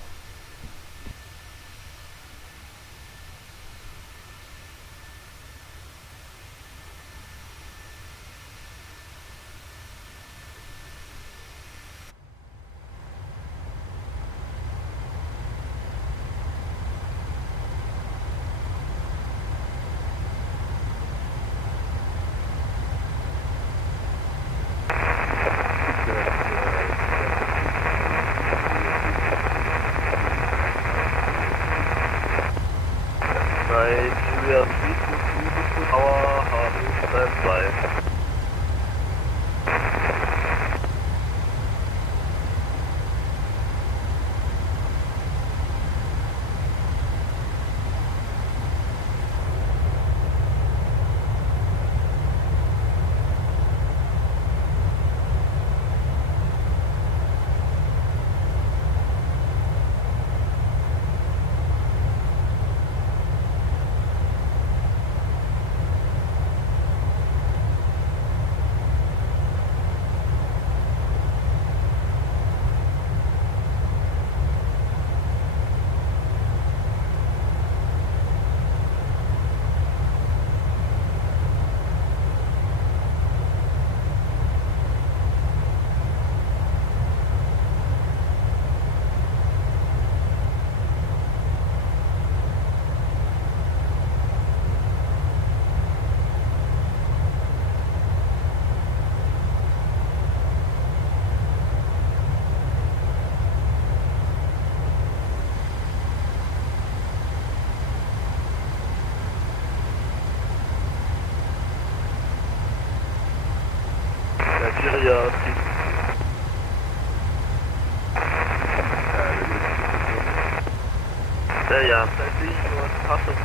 Yeah, I see your custom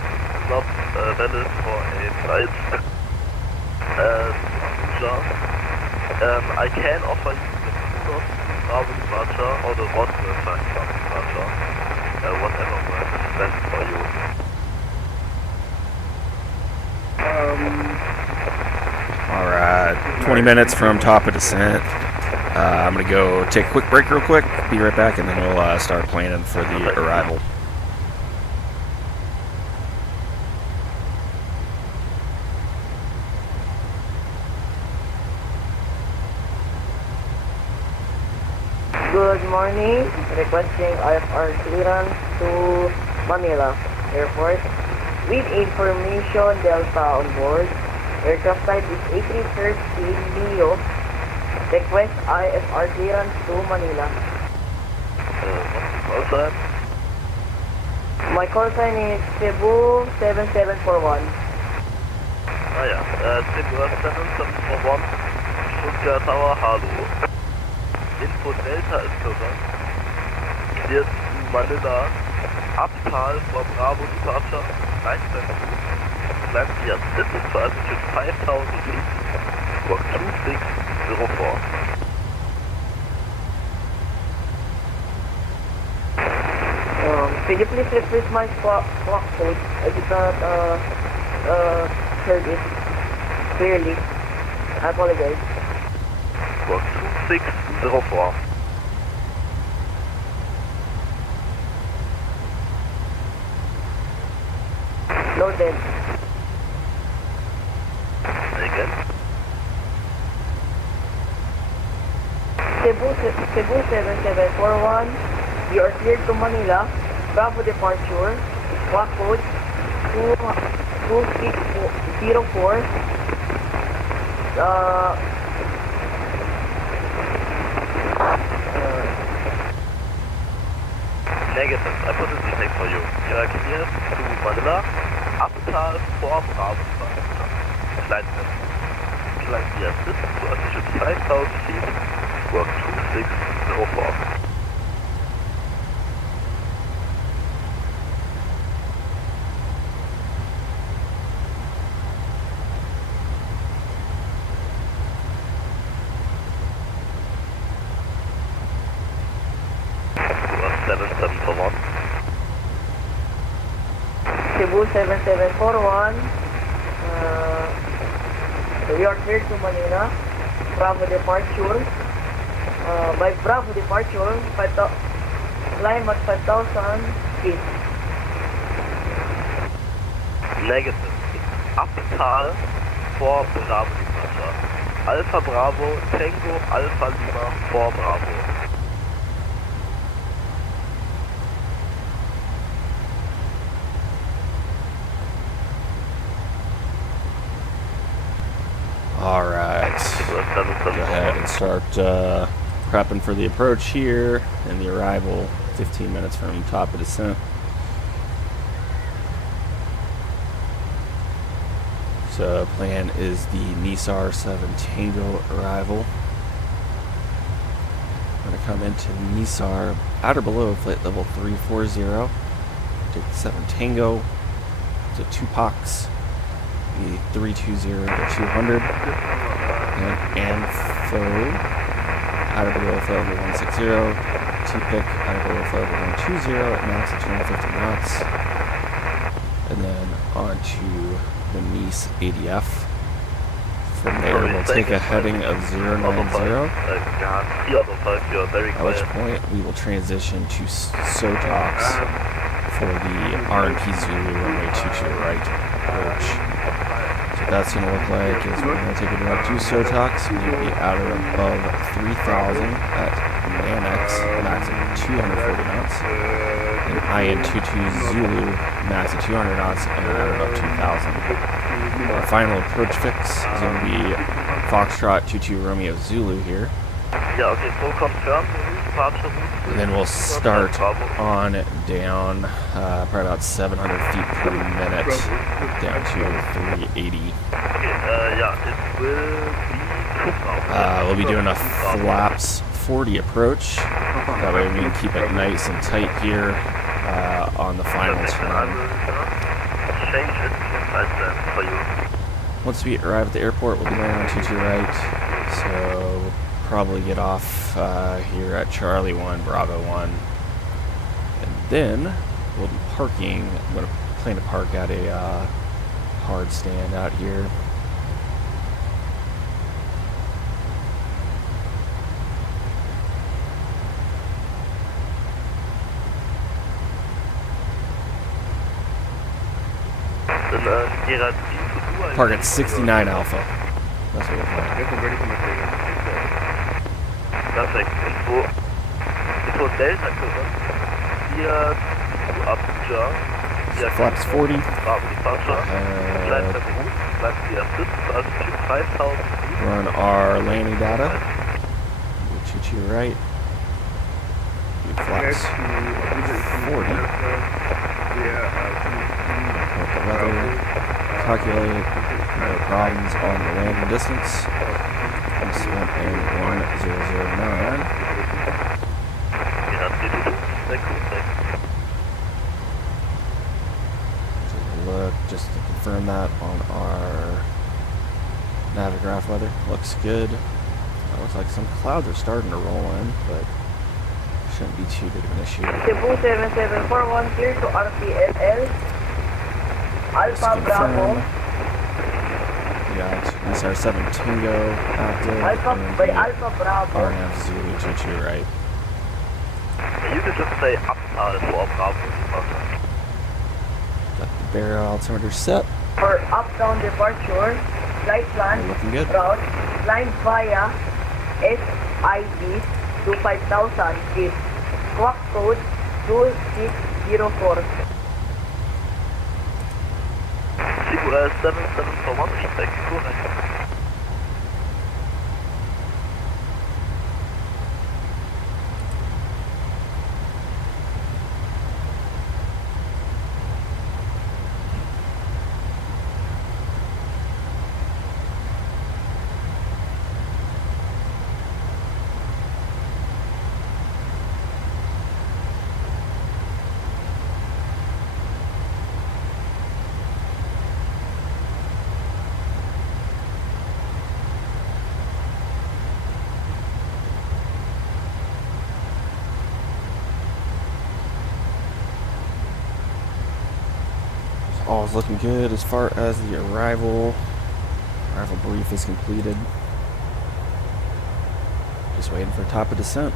not valid for a flight I can offer you the Takeoff Departure or the Takeoff Departure, whatever works best for you. Alright, 20 minutes from top of descent. I'm going to go take a quick break real quick, be right back, and then we'll start planning for the arrival. Good morning. Requesting IFR clearance to Manila Airport. With information Delta on board. Aircraft type is A330 Neo. Request IFR clearance to Manila. What's that? My call sign is Cebu 7741. Ah ja, Cebu 7741, Stuttgart Tower, hallo. Info Delta ist korrekt. Clear to Manila. Abtal for Bravo Departure. Right side. Land via City to altitude 5000 feet. Squawk 2604. Could you please repeat my squawk code? I did not heard it clearly. I apologize. Squawk 2604. Noted. Again. Cebu 7741. You are cleared to Manila. Bravo Departure. Squawk code 2604. Negative. I put a detect for you. You are clear to Manila. Abtal for Bravo Departure. Flight test. Flight via City to altitude 5000 feet. Squawk 2604. Cebu 7741. We are cleared to Manila. Bravo Departure. By Bravo Departure, climb at 5,000 feet. Negative. Abtal for Bravo Departure. Alpha Bravo, Tango, Alpha Lima for Bravo. All right. Go ahead and start prepping for the approach here and the arrival. 15 minutes from top of descent. So plan is the Nisar 7 Tango arrival. We're going to come into Nisar at or below flight level 340. Take 7 Tango to 2 Pox. The 320 to 200. And ANFO out of below flight level 160. T-Pick out of below flight level 120 at max at 250 knots. And then on to the Nice ADF. From there, we'll take a heading of 090. At which point, we will transition to SOTOX for the RMP Zulu runway 22 right approach. So what that's going to look like is we're going to take a direct to SOTOX. We'll be out or above 3,000 at NANX, max at 240 knots. And IN22 Zulu, max at 200 knots, and out or above 2,000. Our final approach fix is going to be Foxtrot 22 Romeo Zulu here. Yeah, okay, full confirm. And then we'll start on down, probably about 700 feet per minute, down to 380. Yeah, it will be we'll be doing a flaps 40 approach. That way we can keep it nice and tight here on the final turn. Change it for you. Once we arrive at the airport, we'll be landing on 22 right. So probably get off here at Charlie 1, Bravo 1. And then we'll be parking. I'm going to plan to park at a hard stand out here. Park at 69 Alpha. That's what we're planning. Perfect. Info Delta, clear to up Departure. Flaps 40. Takeoff Departure. Flight level route. Flight the assist to altitude 5,000 feet. Run our landing data. Shoot you right. Flaps 40. Look at weather. Calculate no problems on the landing distance. This one in 1009. Look, just to confirm that on our Navigraph weather. Looks good. Looks like some clouds are starting to roll in, but shouldn't be too big of an issue. Cebu 7741 clear to RPLL. Alpha Bravo. We got SR7 Tango active. Alpha Bravo. RNF Zulu 22 right. You could just say upside for Bravo Departure. Got the barrel altimeter set. For up-down departure, flight plan, Looking good. route, flying via SID to 5,000 feet. Squawk code 2604. Cebu 7741 feedback, correct. All's looking good as far as the arrival brief is completed. Just waiting for top of descent.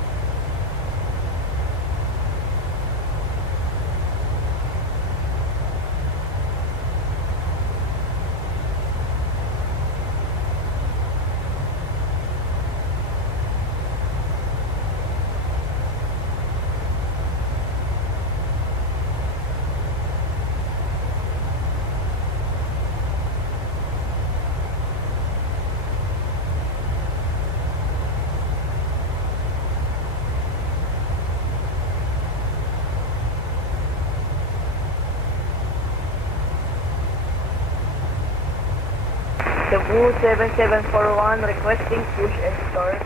Cebu 7741 requesting push and start.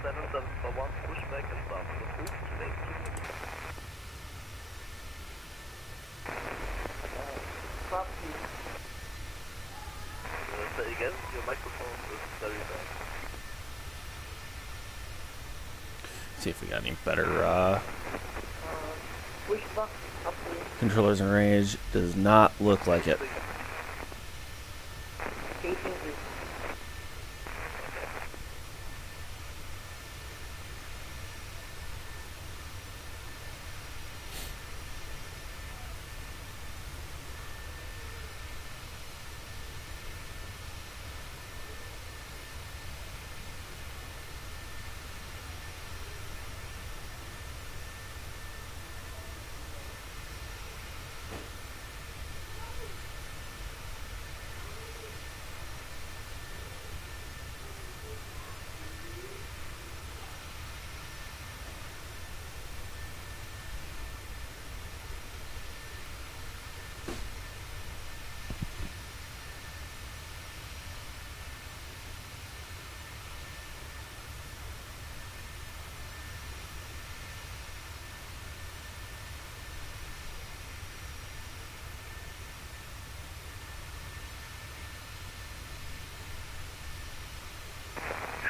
7741 pushback and start. Copy. Say again, your microphone is very bad. See if we got any better Pushback up to controllers in range. Does not look like it. facing this.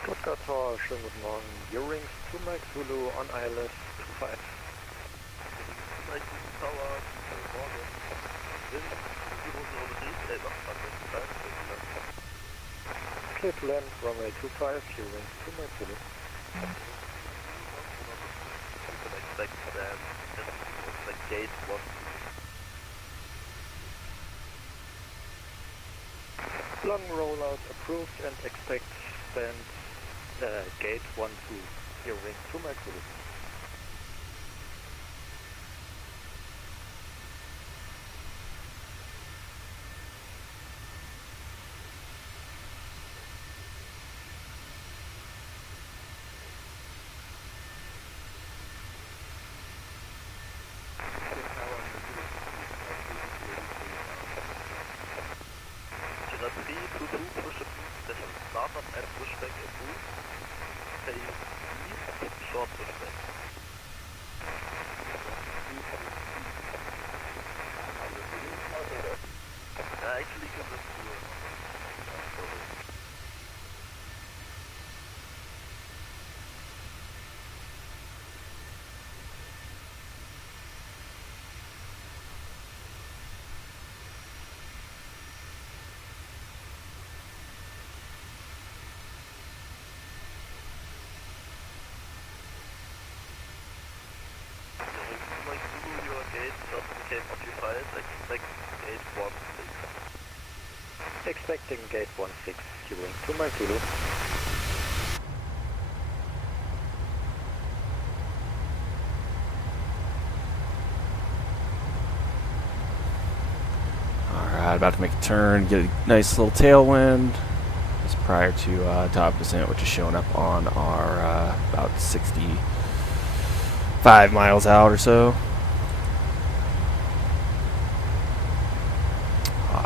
Stuttgart Tower, schönen guten Morgen. Eurings 2 Mike Zulu on ILS 25. Mike Tower, guten Morgen. Wind 003, Clear to land, runway 25, Eurings 2 Mike Zulu. You can expect the gate 1. Long rollout approved and expect stand gate 12, Eurings 2 Mike Zulu. 222, push station startup and pushback approved. Phase E, short pushback. Actually, you can just do it. Expecting gate 16, queuing 2 Mike Zulu. Alright, about to make a turn, get a nice little tailwind. Just prior to top descent, which is showing up on our about 65 miles out or so.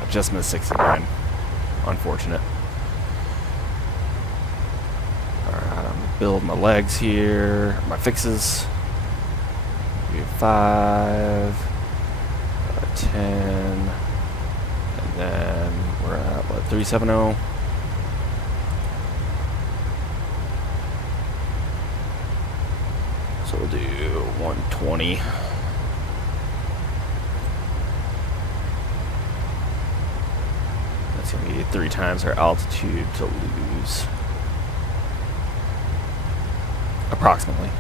Just missed 69. Unfortunate. Alright, I'm gonna build my legs here, my fixes. 5, 10, and then we're at what, 370. So we'll do 120. It's going to be 3 times our altitude to lose. Approximately.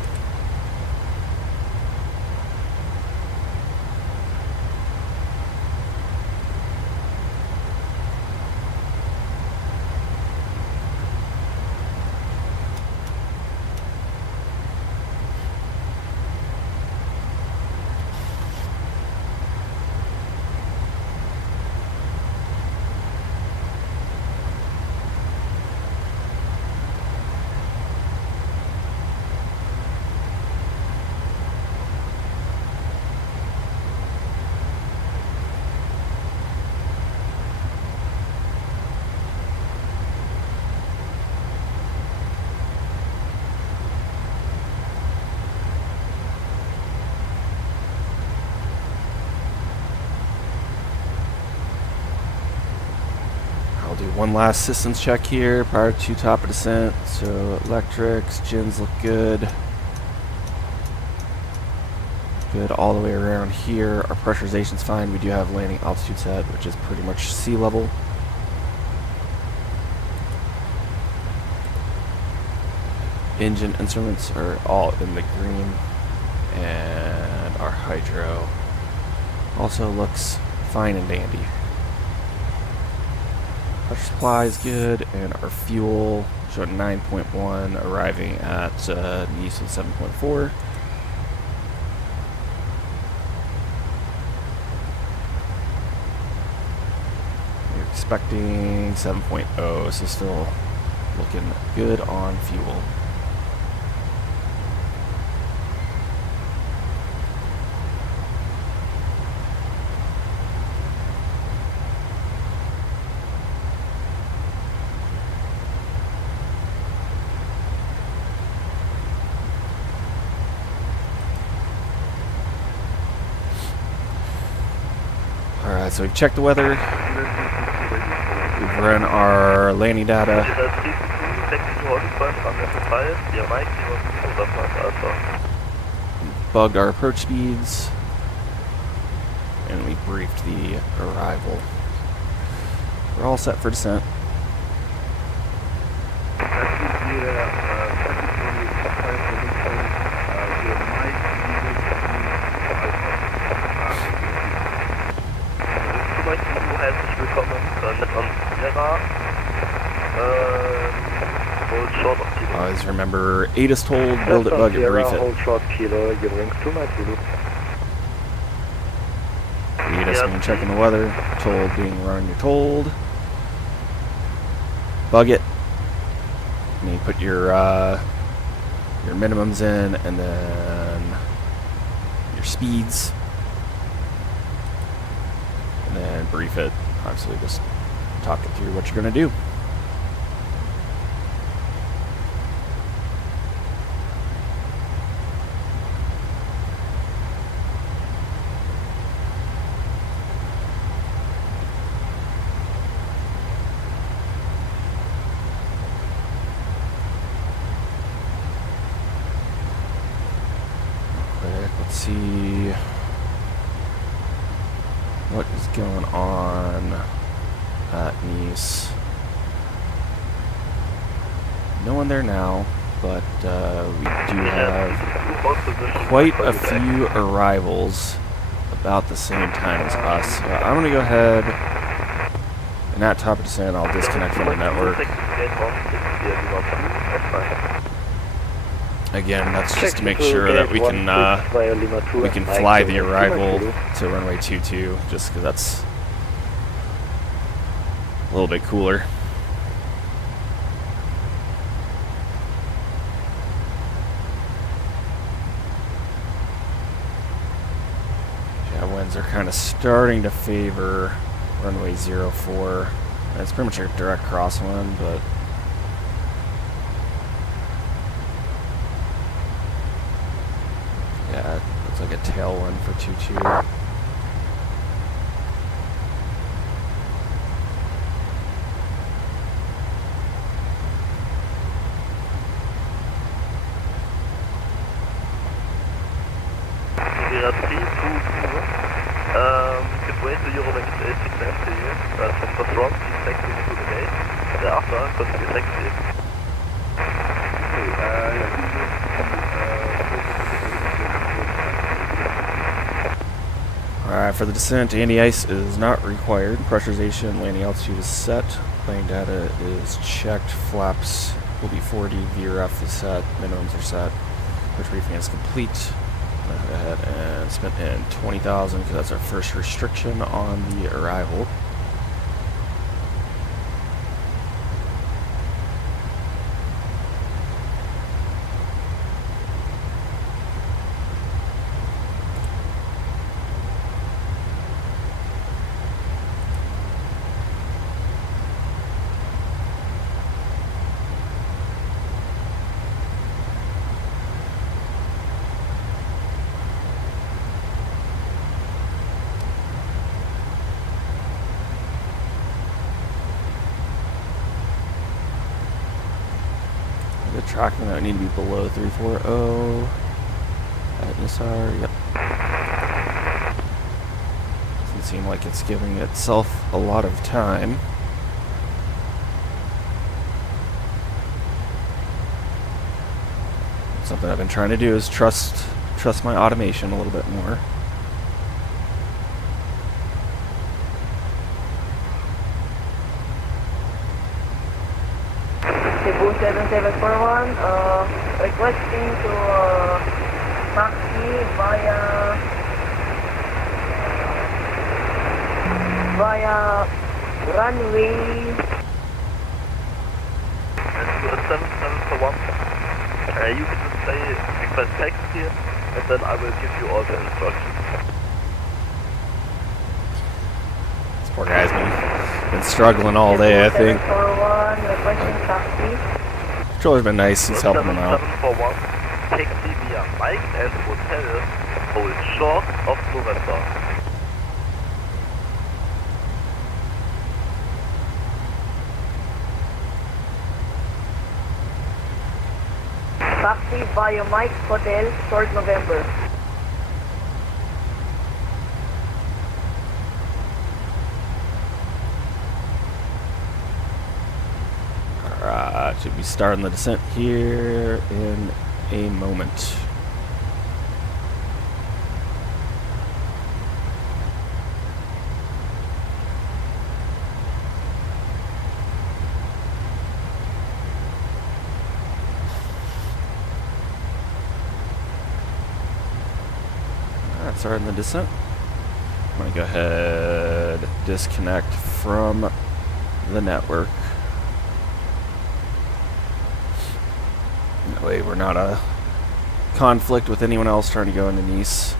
Do one last systems check here prior to top of descent. So electrics, gens look good. Good all the way around here. Our pressurization's fine. We do have landing altitude set, which is pretty much sea level. Engine instruments are all in the green. And our hydro also looks fine and dandy. Our supply is good, and our fuel showing 9.1, arriving at Nice with 7.4. We're expecting 7.0, so still looking good on fuel. Alright, so we've checked the weather. We've run our landing data. Bugged our approach speeds. And we briefed the arrival. We're all set for descent. Herzlich willkommen mit on Sierra. Hold short of Kilo. Always remember, 8 is told, build it, bug it, brief it. Hold short Kilo, your wings 2 Mike Zulu. 8 is when checking the weather, told being run, you're told. Bug it. And you put your minimums in, and then your speeds. And then brief it. Obviously just talking through what you're going to do. Let's see what is going on at Nice. No one there now, but we do have quite a few arrivals about the same time as us. So I'm going to go ahead and at top of descent, I'll disconnect from the network. Again, that's just to make sure that we can fly the arrival to runway 22, just because that's a little bit cooler. Yeah, winds are kind of starting to favor runway 04. And it's pretty much a direct crosswind, but yeah, it looks like a tailwind for 22. Give way to Euromagnetic signal to you. From the front, please take to the gate. Thereafter, continue taxi. Alright, for the descent, anti-ice is not required. Pressurization, landing altitude is set. Plane data is checked. Flaps will be 40. VRF is set. Minimums are set. Push briefing is complete. Go ahead and spin in 20,000 because that's our first restriction on the arrival. The tracking that need to be below 340 at NSR. Yep. Doesn't seem like it's giving itself a lot of time. Something I've been trying to do is trust my automation a little bit more. Cebu 7741, requesting to taxi via runway. And 7741, you can just say request taxi, and then I will give you all the instructions. This poor guy's been struggling all day, I think. 7741, requesting taxi. Controller's been nice, he's helping him out. 7741, taxi via Mike and Hotel, hold short of November. Taxi via Mike Hotel, short November. Alright, should be starting the descent here in a moment. Alright, starting the descent. I'm going to go ahead, disconnect from the network. That way we're not a conflict with anyone else trying to go into Nice.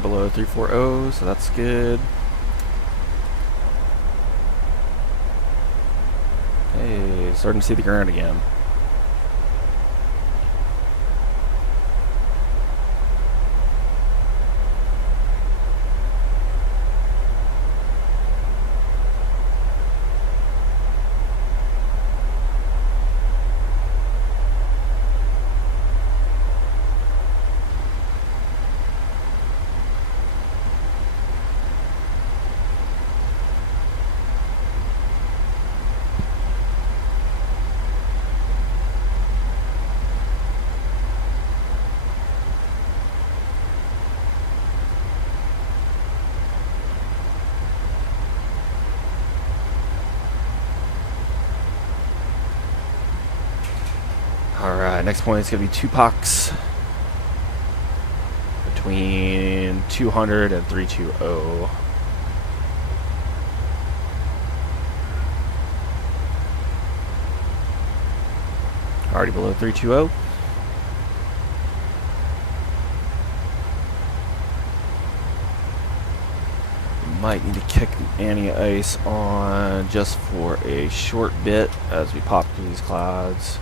Alright, below 340, so that's good. Hey, starting to see the ground again. Alright, next point is going to be 2 pucks between 200 and 320. Already below 320. Might need to kick the anti-ice on just for a short bit as we pop through these clouds.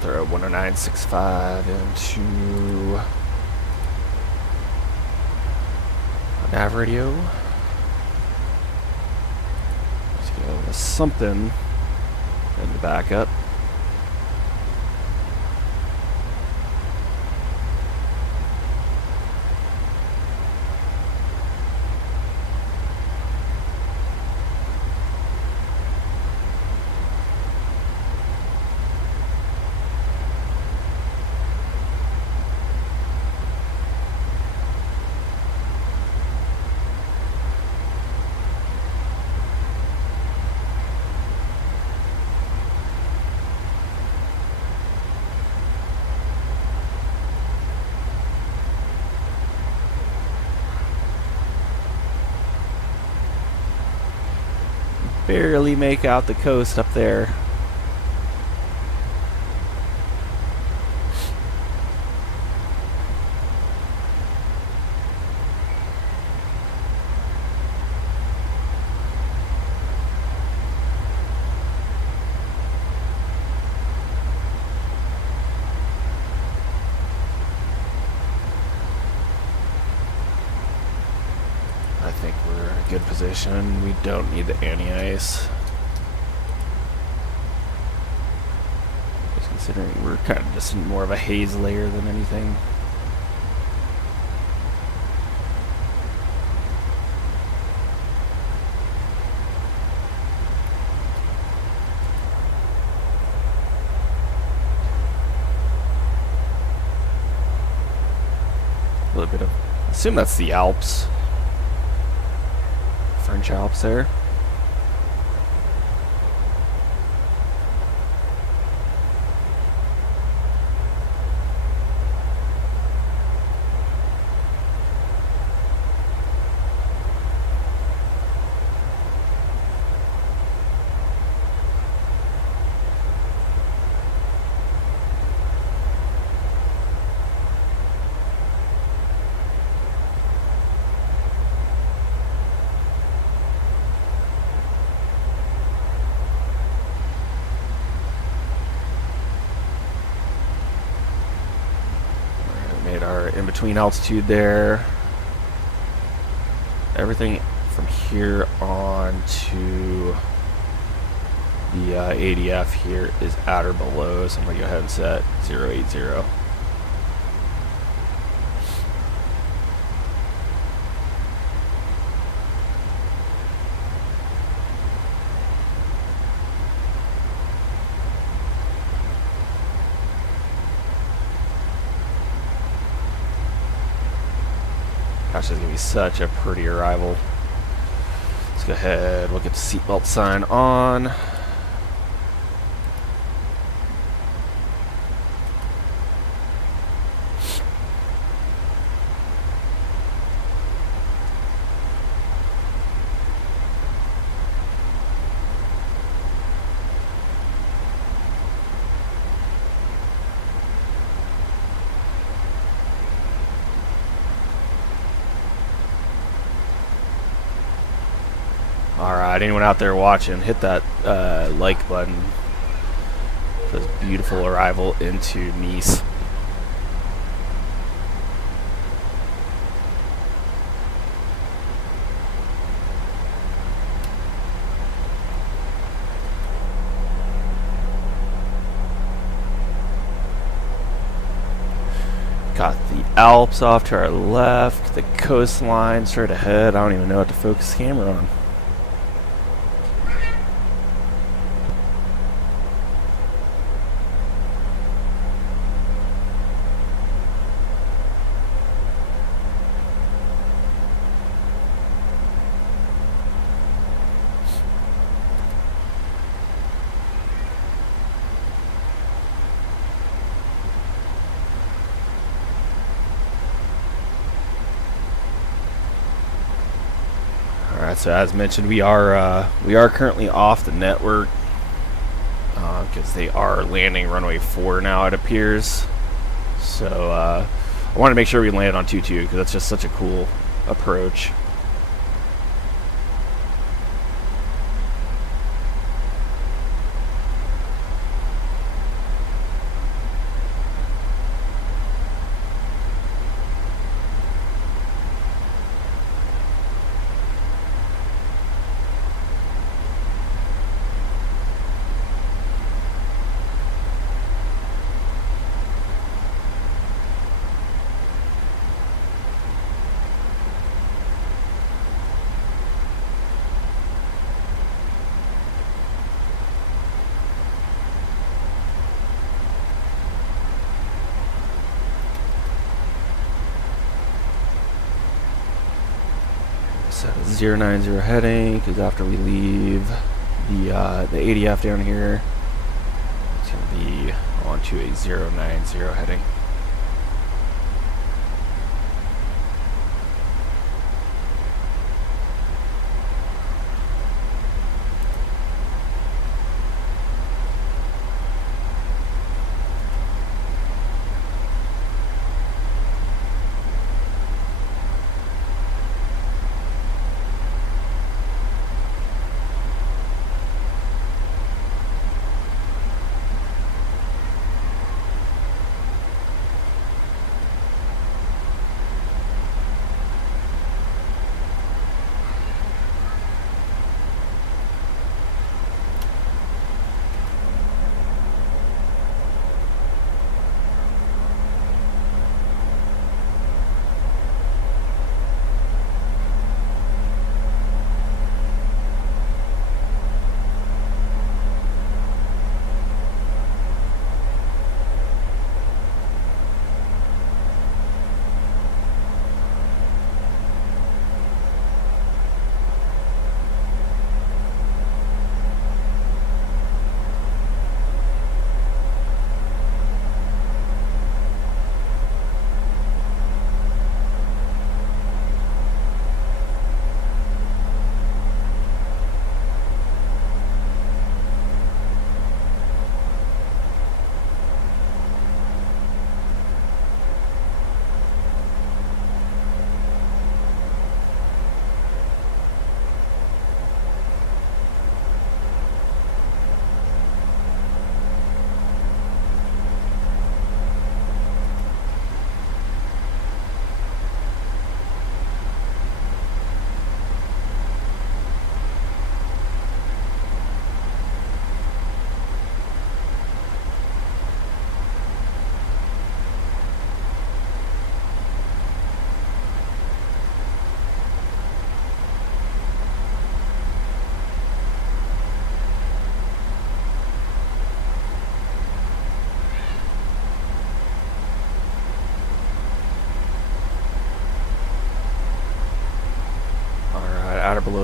Throw 109.65 into a nav radio. Let's go with something in the backup. Barely make out the coast up there. I think we're in a good position. We don't need the anti-ice. Just considering we're kind of just in more of a haze layer than anything. A little bit of, I assume that's the Alps. French Alps there. Made our in-between altitude there. Everything from here on to The ADF here is at or below, so I'm going to go ahead and set 080. Gosh, this is going to be such a pretty arrival. Let's go ahead, we'll get the seatbelt sign on. Alright, anyone out there watching, hit that like button for this beautiful arrival into Nice. Got the Alps off to our left, the coastline straight ahead. I don't even know what to focus the camera on. Alright, so as mentioned, we are currently off the network because they are landing runway 4 now, it appears. So I want to make sure we land on 22 because that's just such a cool approach. Set a 090 heading because after we leave the ADF down here, it's going to be onto a 090 heading.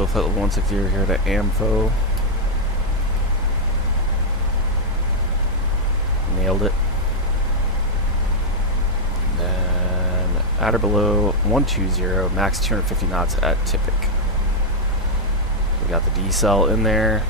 Kilo Flight Level 160 here to Amfo. Nailed it. And then at or below 120, max 250 knots at Tipic. We got the decel in there.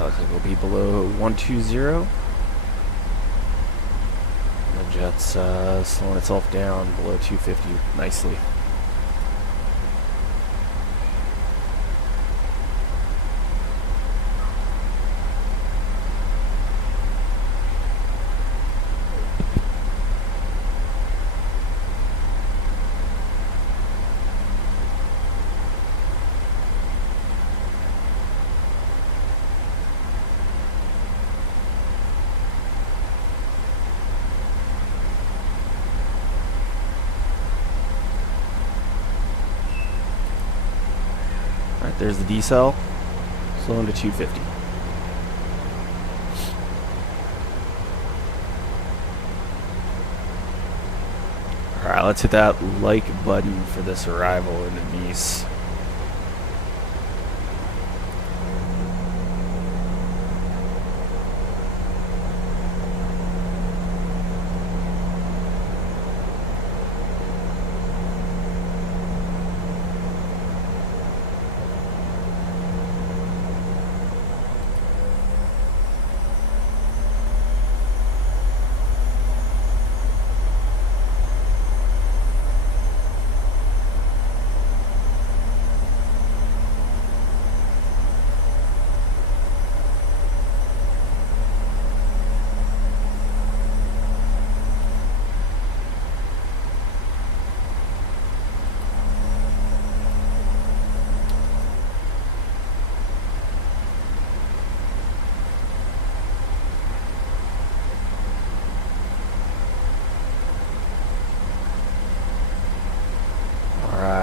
Looks like we'll be below 120. The jet's slowing itself down below 250 nicely. There's the decel, slowing to 250. Alright, let's hit that like button for this arrival into Nice.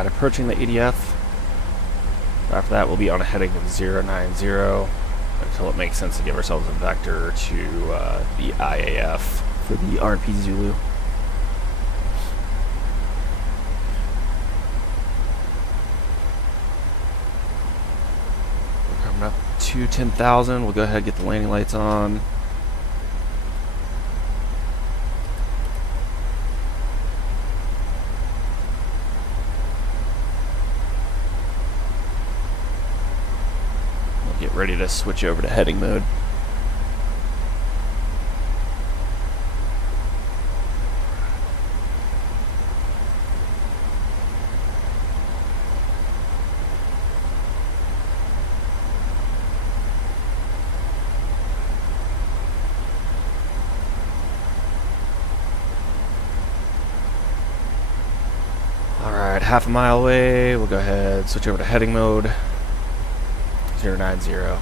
Approaching the ADF. After that, we'll be on a heading of 090 until it makes sense to give ourselves a vector to the IAF for the RP Zulu. We're coming up to 10,000. We'll go ahead and get the landing lights on. Get ready to switch over to heading mode. Alright, half a mile away, we'll go ahead, switch over to heading mode. 090.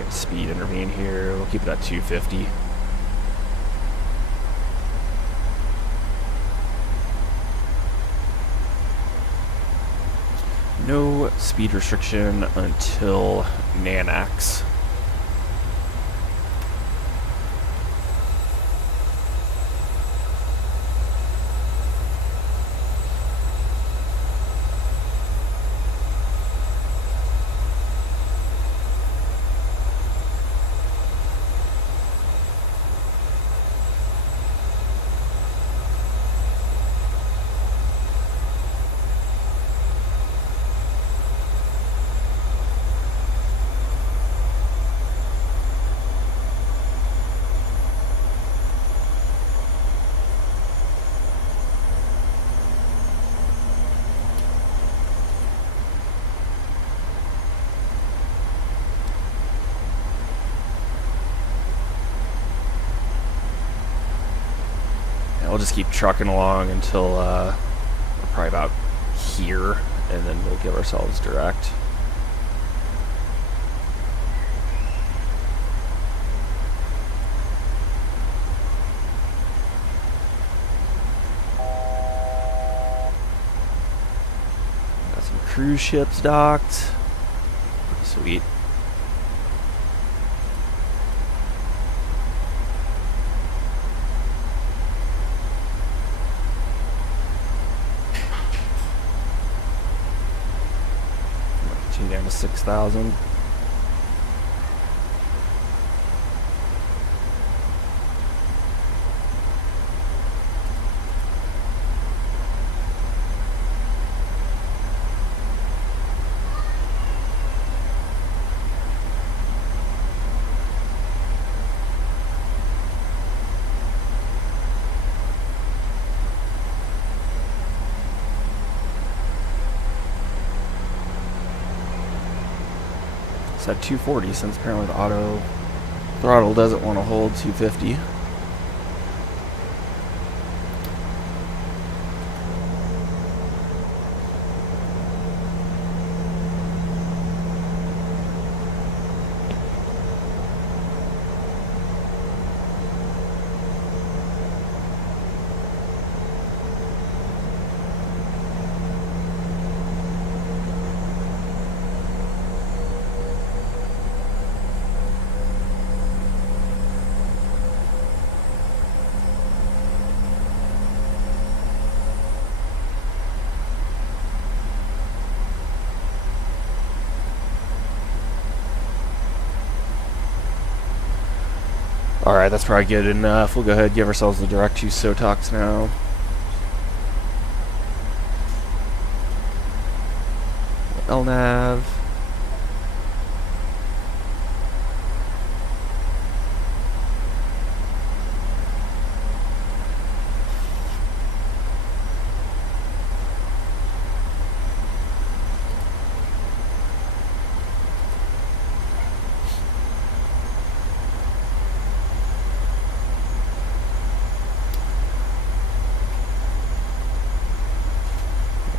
Get speed intervene here. We'll keep it at 250. No speed restriction until Nanax. We'll just keep trucking along until we're probably about here, and then we'll give ourselves direct. Got some cruise ships docked. Pretty sweet. Down to 6,000. It's at 240 since apparently the auto throttle doesn't want to hold 250. Alright, that's probably good enough. We'll go ahead and give ourselves the direct to SOTOX now. LNAV.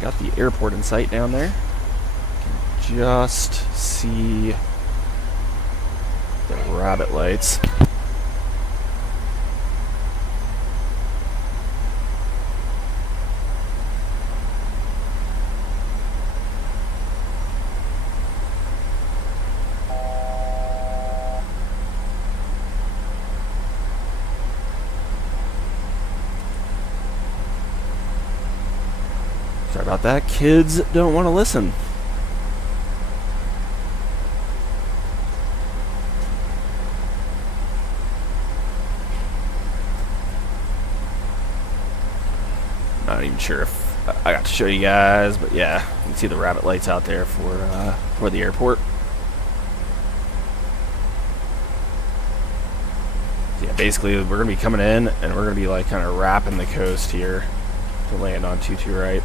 Got the airport in sight down there. Can just see the rabbit lights. Sorry about that. Kids don't want to listen. Not even sure if I got to show you guys, but yeah, you can see the rabbit lights out there for the airport. So yeah, basically we're gonna be coming in and we're gonna be like kind of wrapping the coast here to land on 22 right.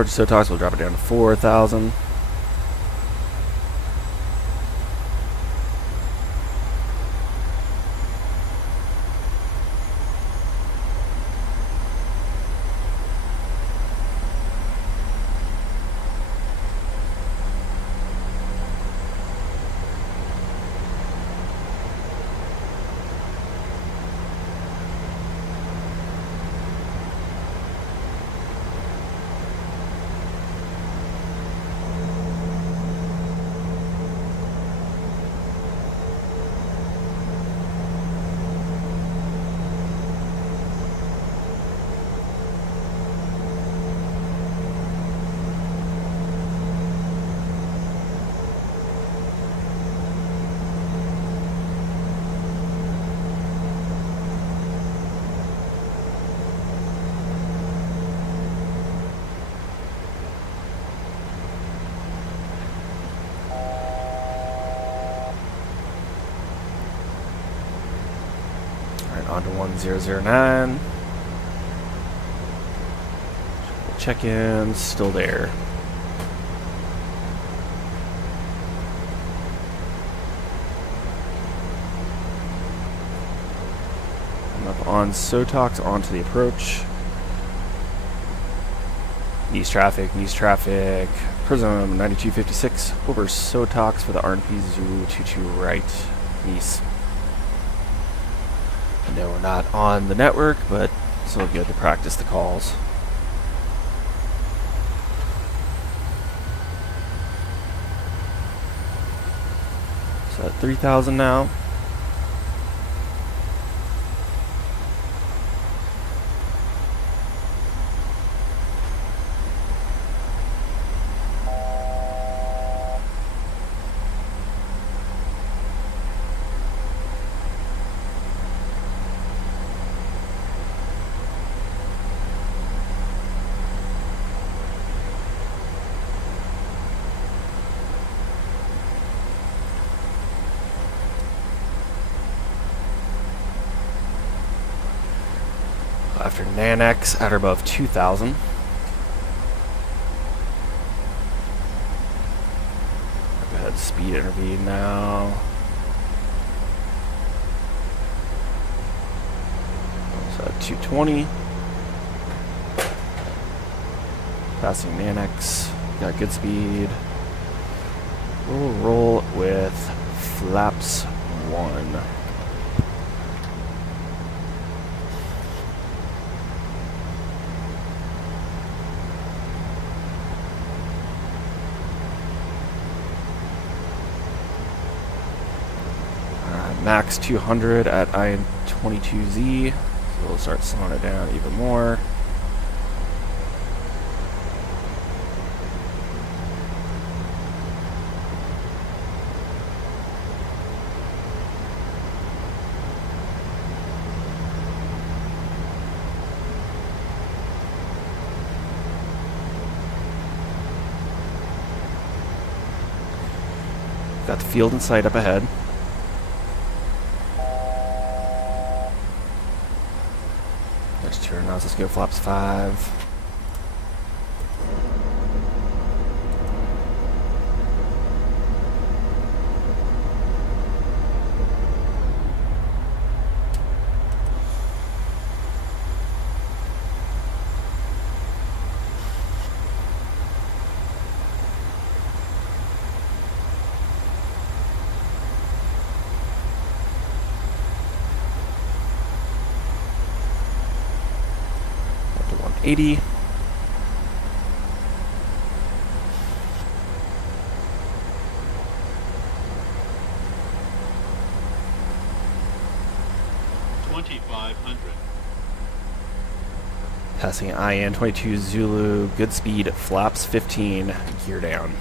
approach to SOTOX, we'll drop it down to 4,000. On to 1009. Check-in, still there. I'm up on SOTOX onto the approach. East traffic, Prism 9256 over SOTOX for the RNP Zulu 22 right, Nice. I know we're not on the network, but still good to practice the calls. So at 3,000 now. After Nanex at or above 2,000. Go ahead, speed intervene now. So at 220. Passing Nanex. Got good speed. We'll roll with flaps 1. Max 200 at IN22Z, so we'll start slowing it down even more. Got the field in sight up ahead. Now let's go flaps 5. Up to 180. Passing IN 22 Zulu, good speed, flaps 15, gear down.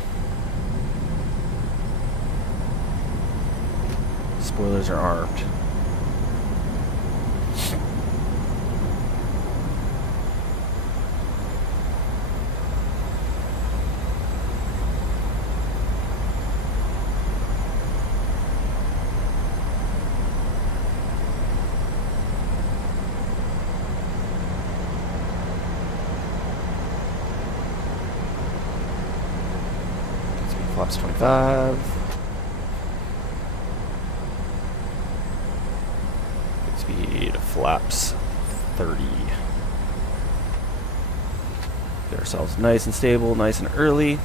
Spoilers are armed. flaps 25. Good speed, flaps 30. Get ourselves nice and stable, nice and early.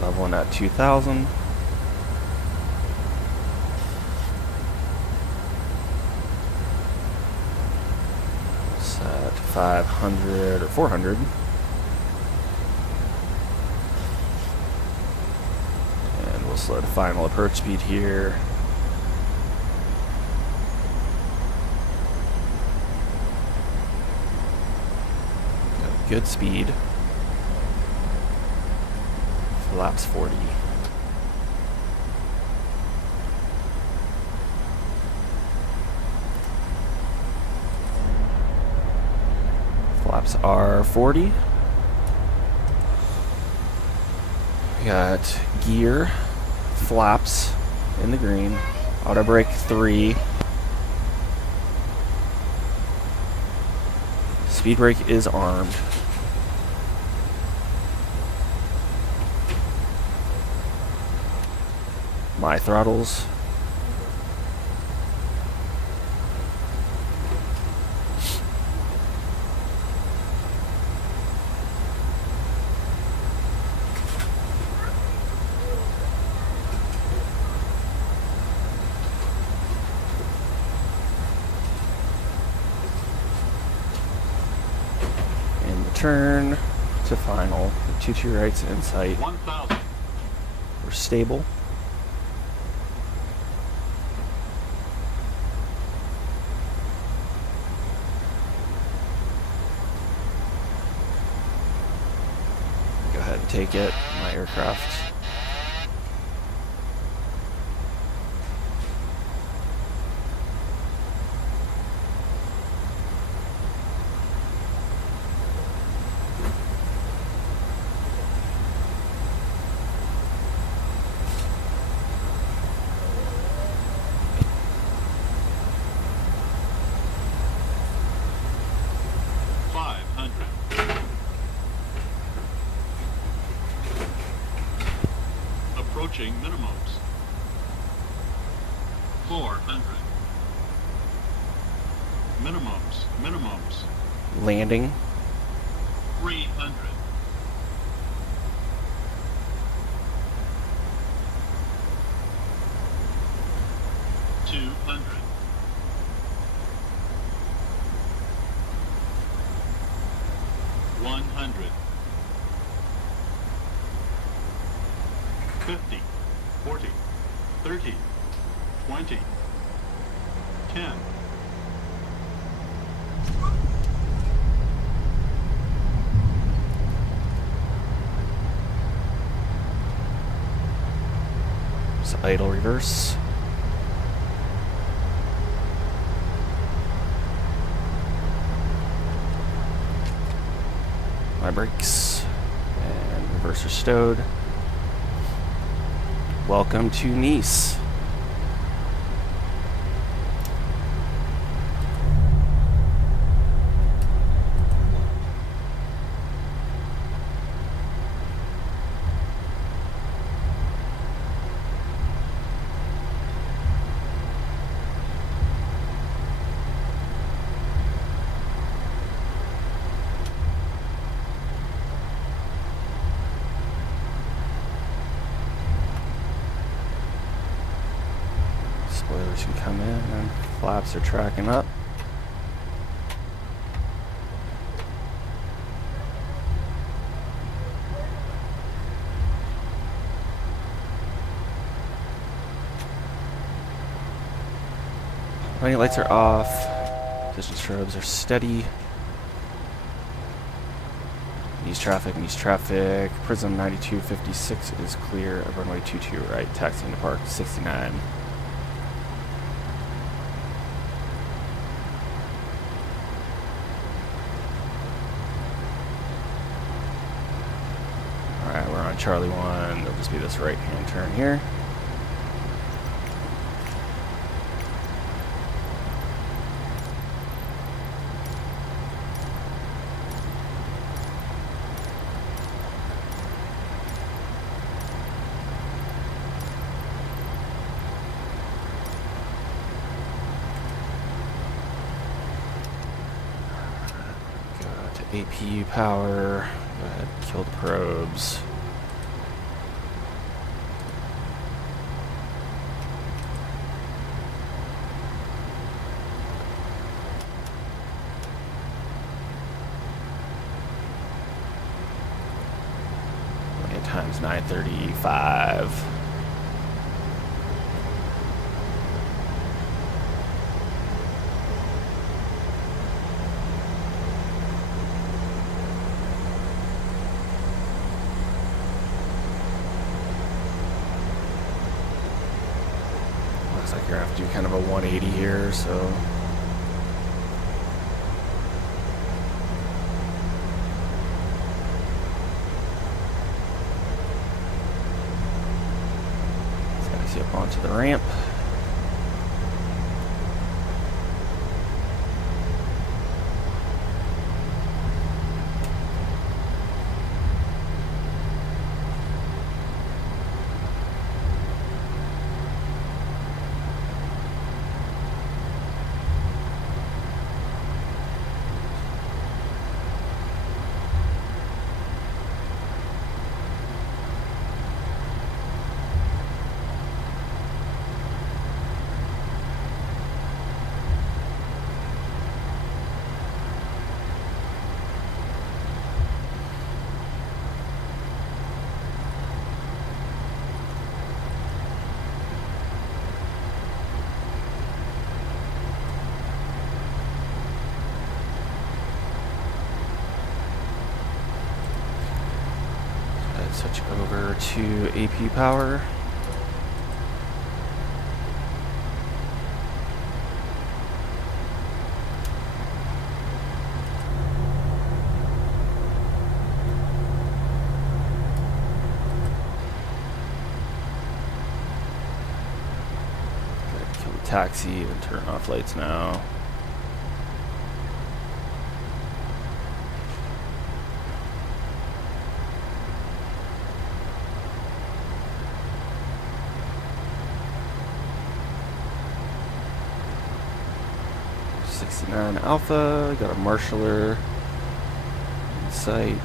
Leveling at 2,000. Set 500 or 400. And we'll slow to final approach speed here. Got good speed. Flaps 40. Flaps are 40. We got gear, flaps in the green, auto brake 3. Speed brake is armed. My throttles. And the turn to final. The 2-2 rights in sight. 1,000. We're stable. Take it, my aircraft. Approaching minimums. 400. Minimums. Landing. 300. 200. 100. 50, 40, 30, 20, 10. Just idle reverse. My brakes and reverse are stowed. Welcome to Nice. Spoilers can come in and flaps are tracking up. Running lights are off. Position strobes are steady. East traffic. Prism 9256 is clear of runway 22 right. Taxiing to park 69. Alright, we're on Charlie 1. The just be this right-hand turn here. APU power. Go ahead, kill the probes. Times 935. Looks like you're gonna have to do kind of a 180 here, so. Up onto the ramp. Switch over to AP power. Kill the taxi and turn off lights now. Alpha, got a marshaller in sight.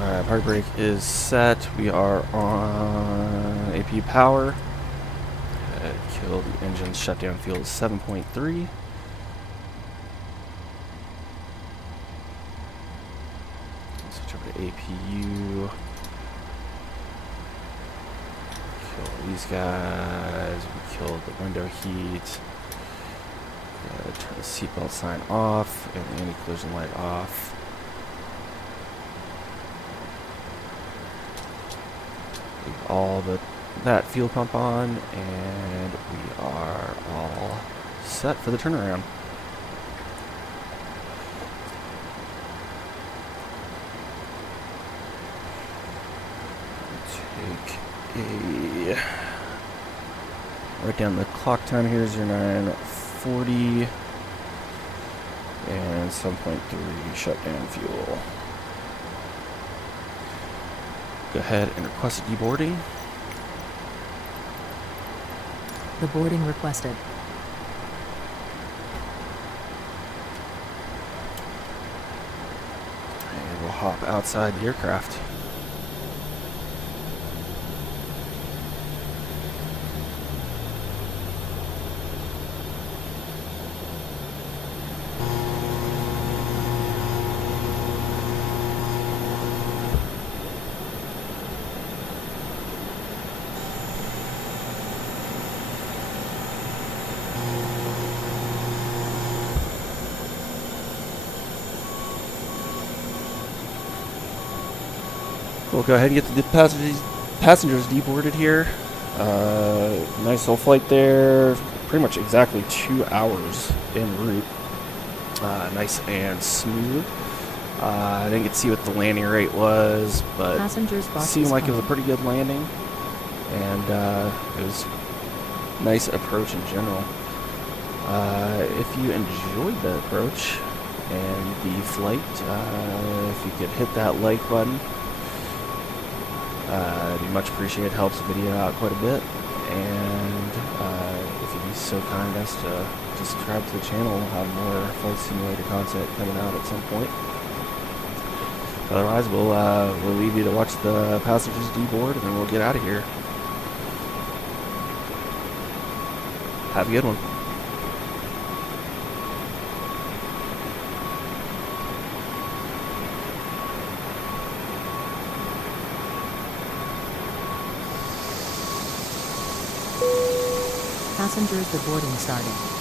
Alright, hard brake is set. We are on AP power. Kill the engine. Shutdown fuel is 7.3. Switch over to APU. Kill these guys. We killed the window heat. Turn the seatbelt sign off and the anti-collision light off. All that fuel pump on, and we are all set for the turnaround. Write down the clock time here, 0940, and 7.3 shutdown fuel. Go ahead and request a deboarding. The boarding requested. hop outside the aircraft. We'll go ahead and get the passengers deboarded here. Nice little flight there. Pretty much exactly 2 hours en route. Nice and smooth. I didn't get to see what the landing rate was, but Passengers it seemed like it was a pretty good landing. And it was nice approach in general. If you enjoyed the approach and the flight, if you could hit that like button, it'd be much appreciated. Helps the video out quite a bit. And if you'd be so kind as to subscribe to the channel, we'll have more flight simulator content coming out at some point. Otherwise, we'll leave you to watch the passengers deboard, and then we'll get out of here. Have a good one. Passengers, the boarding started.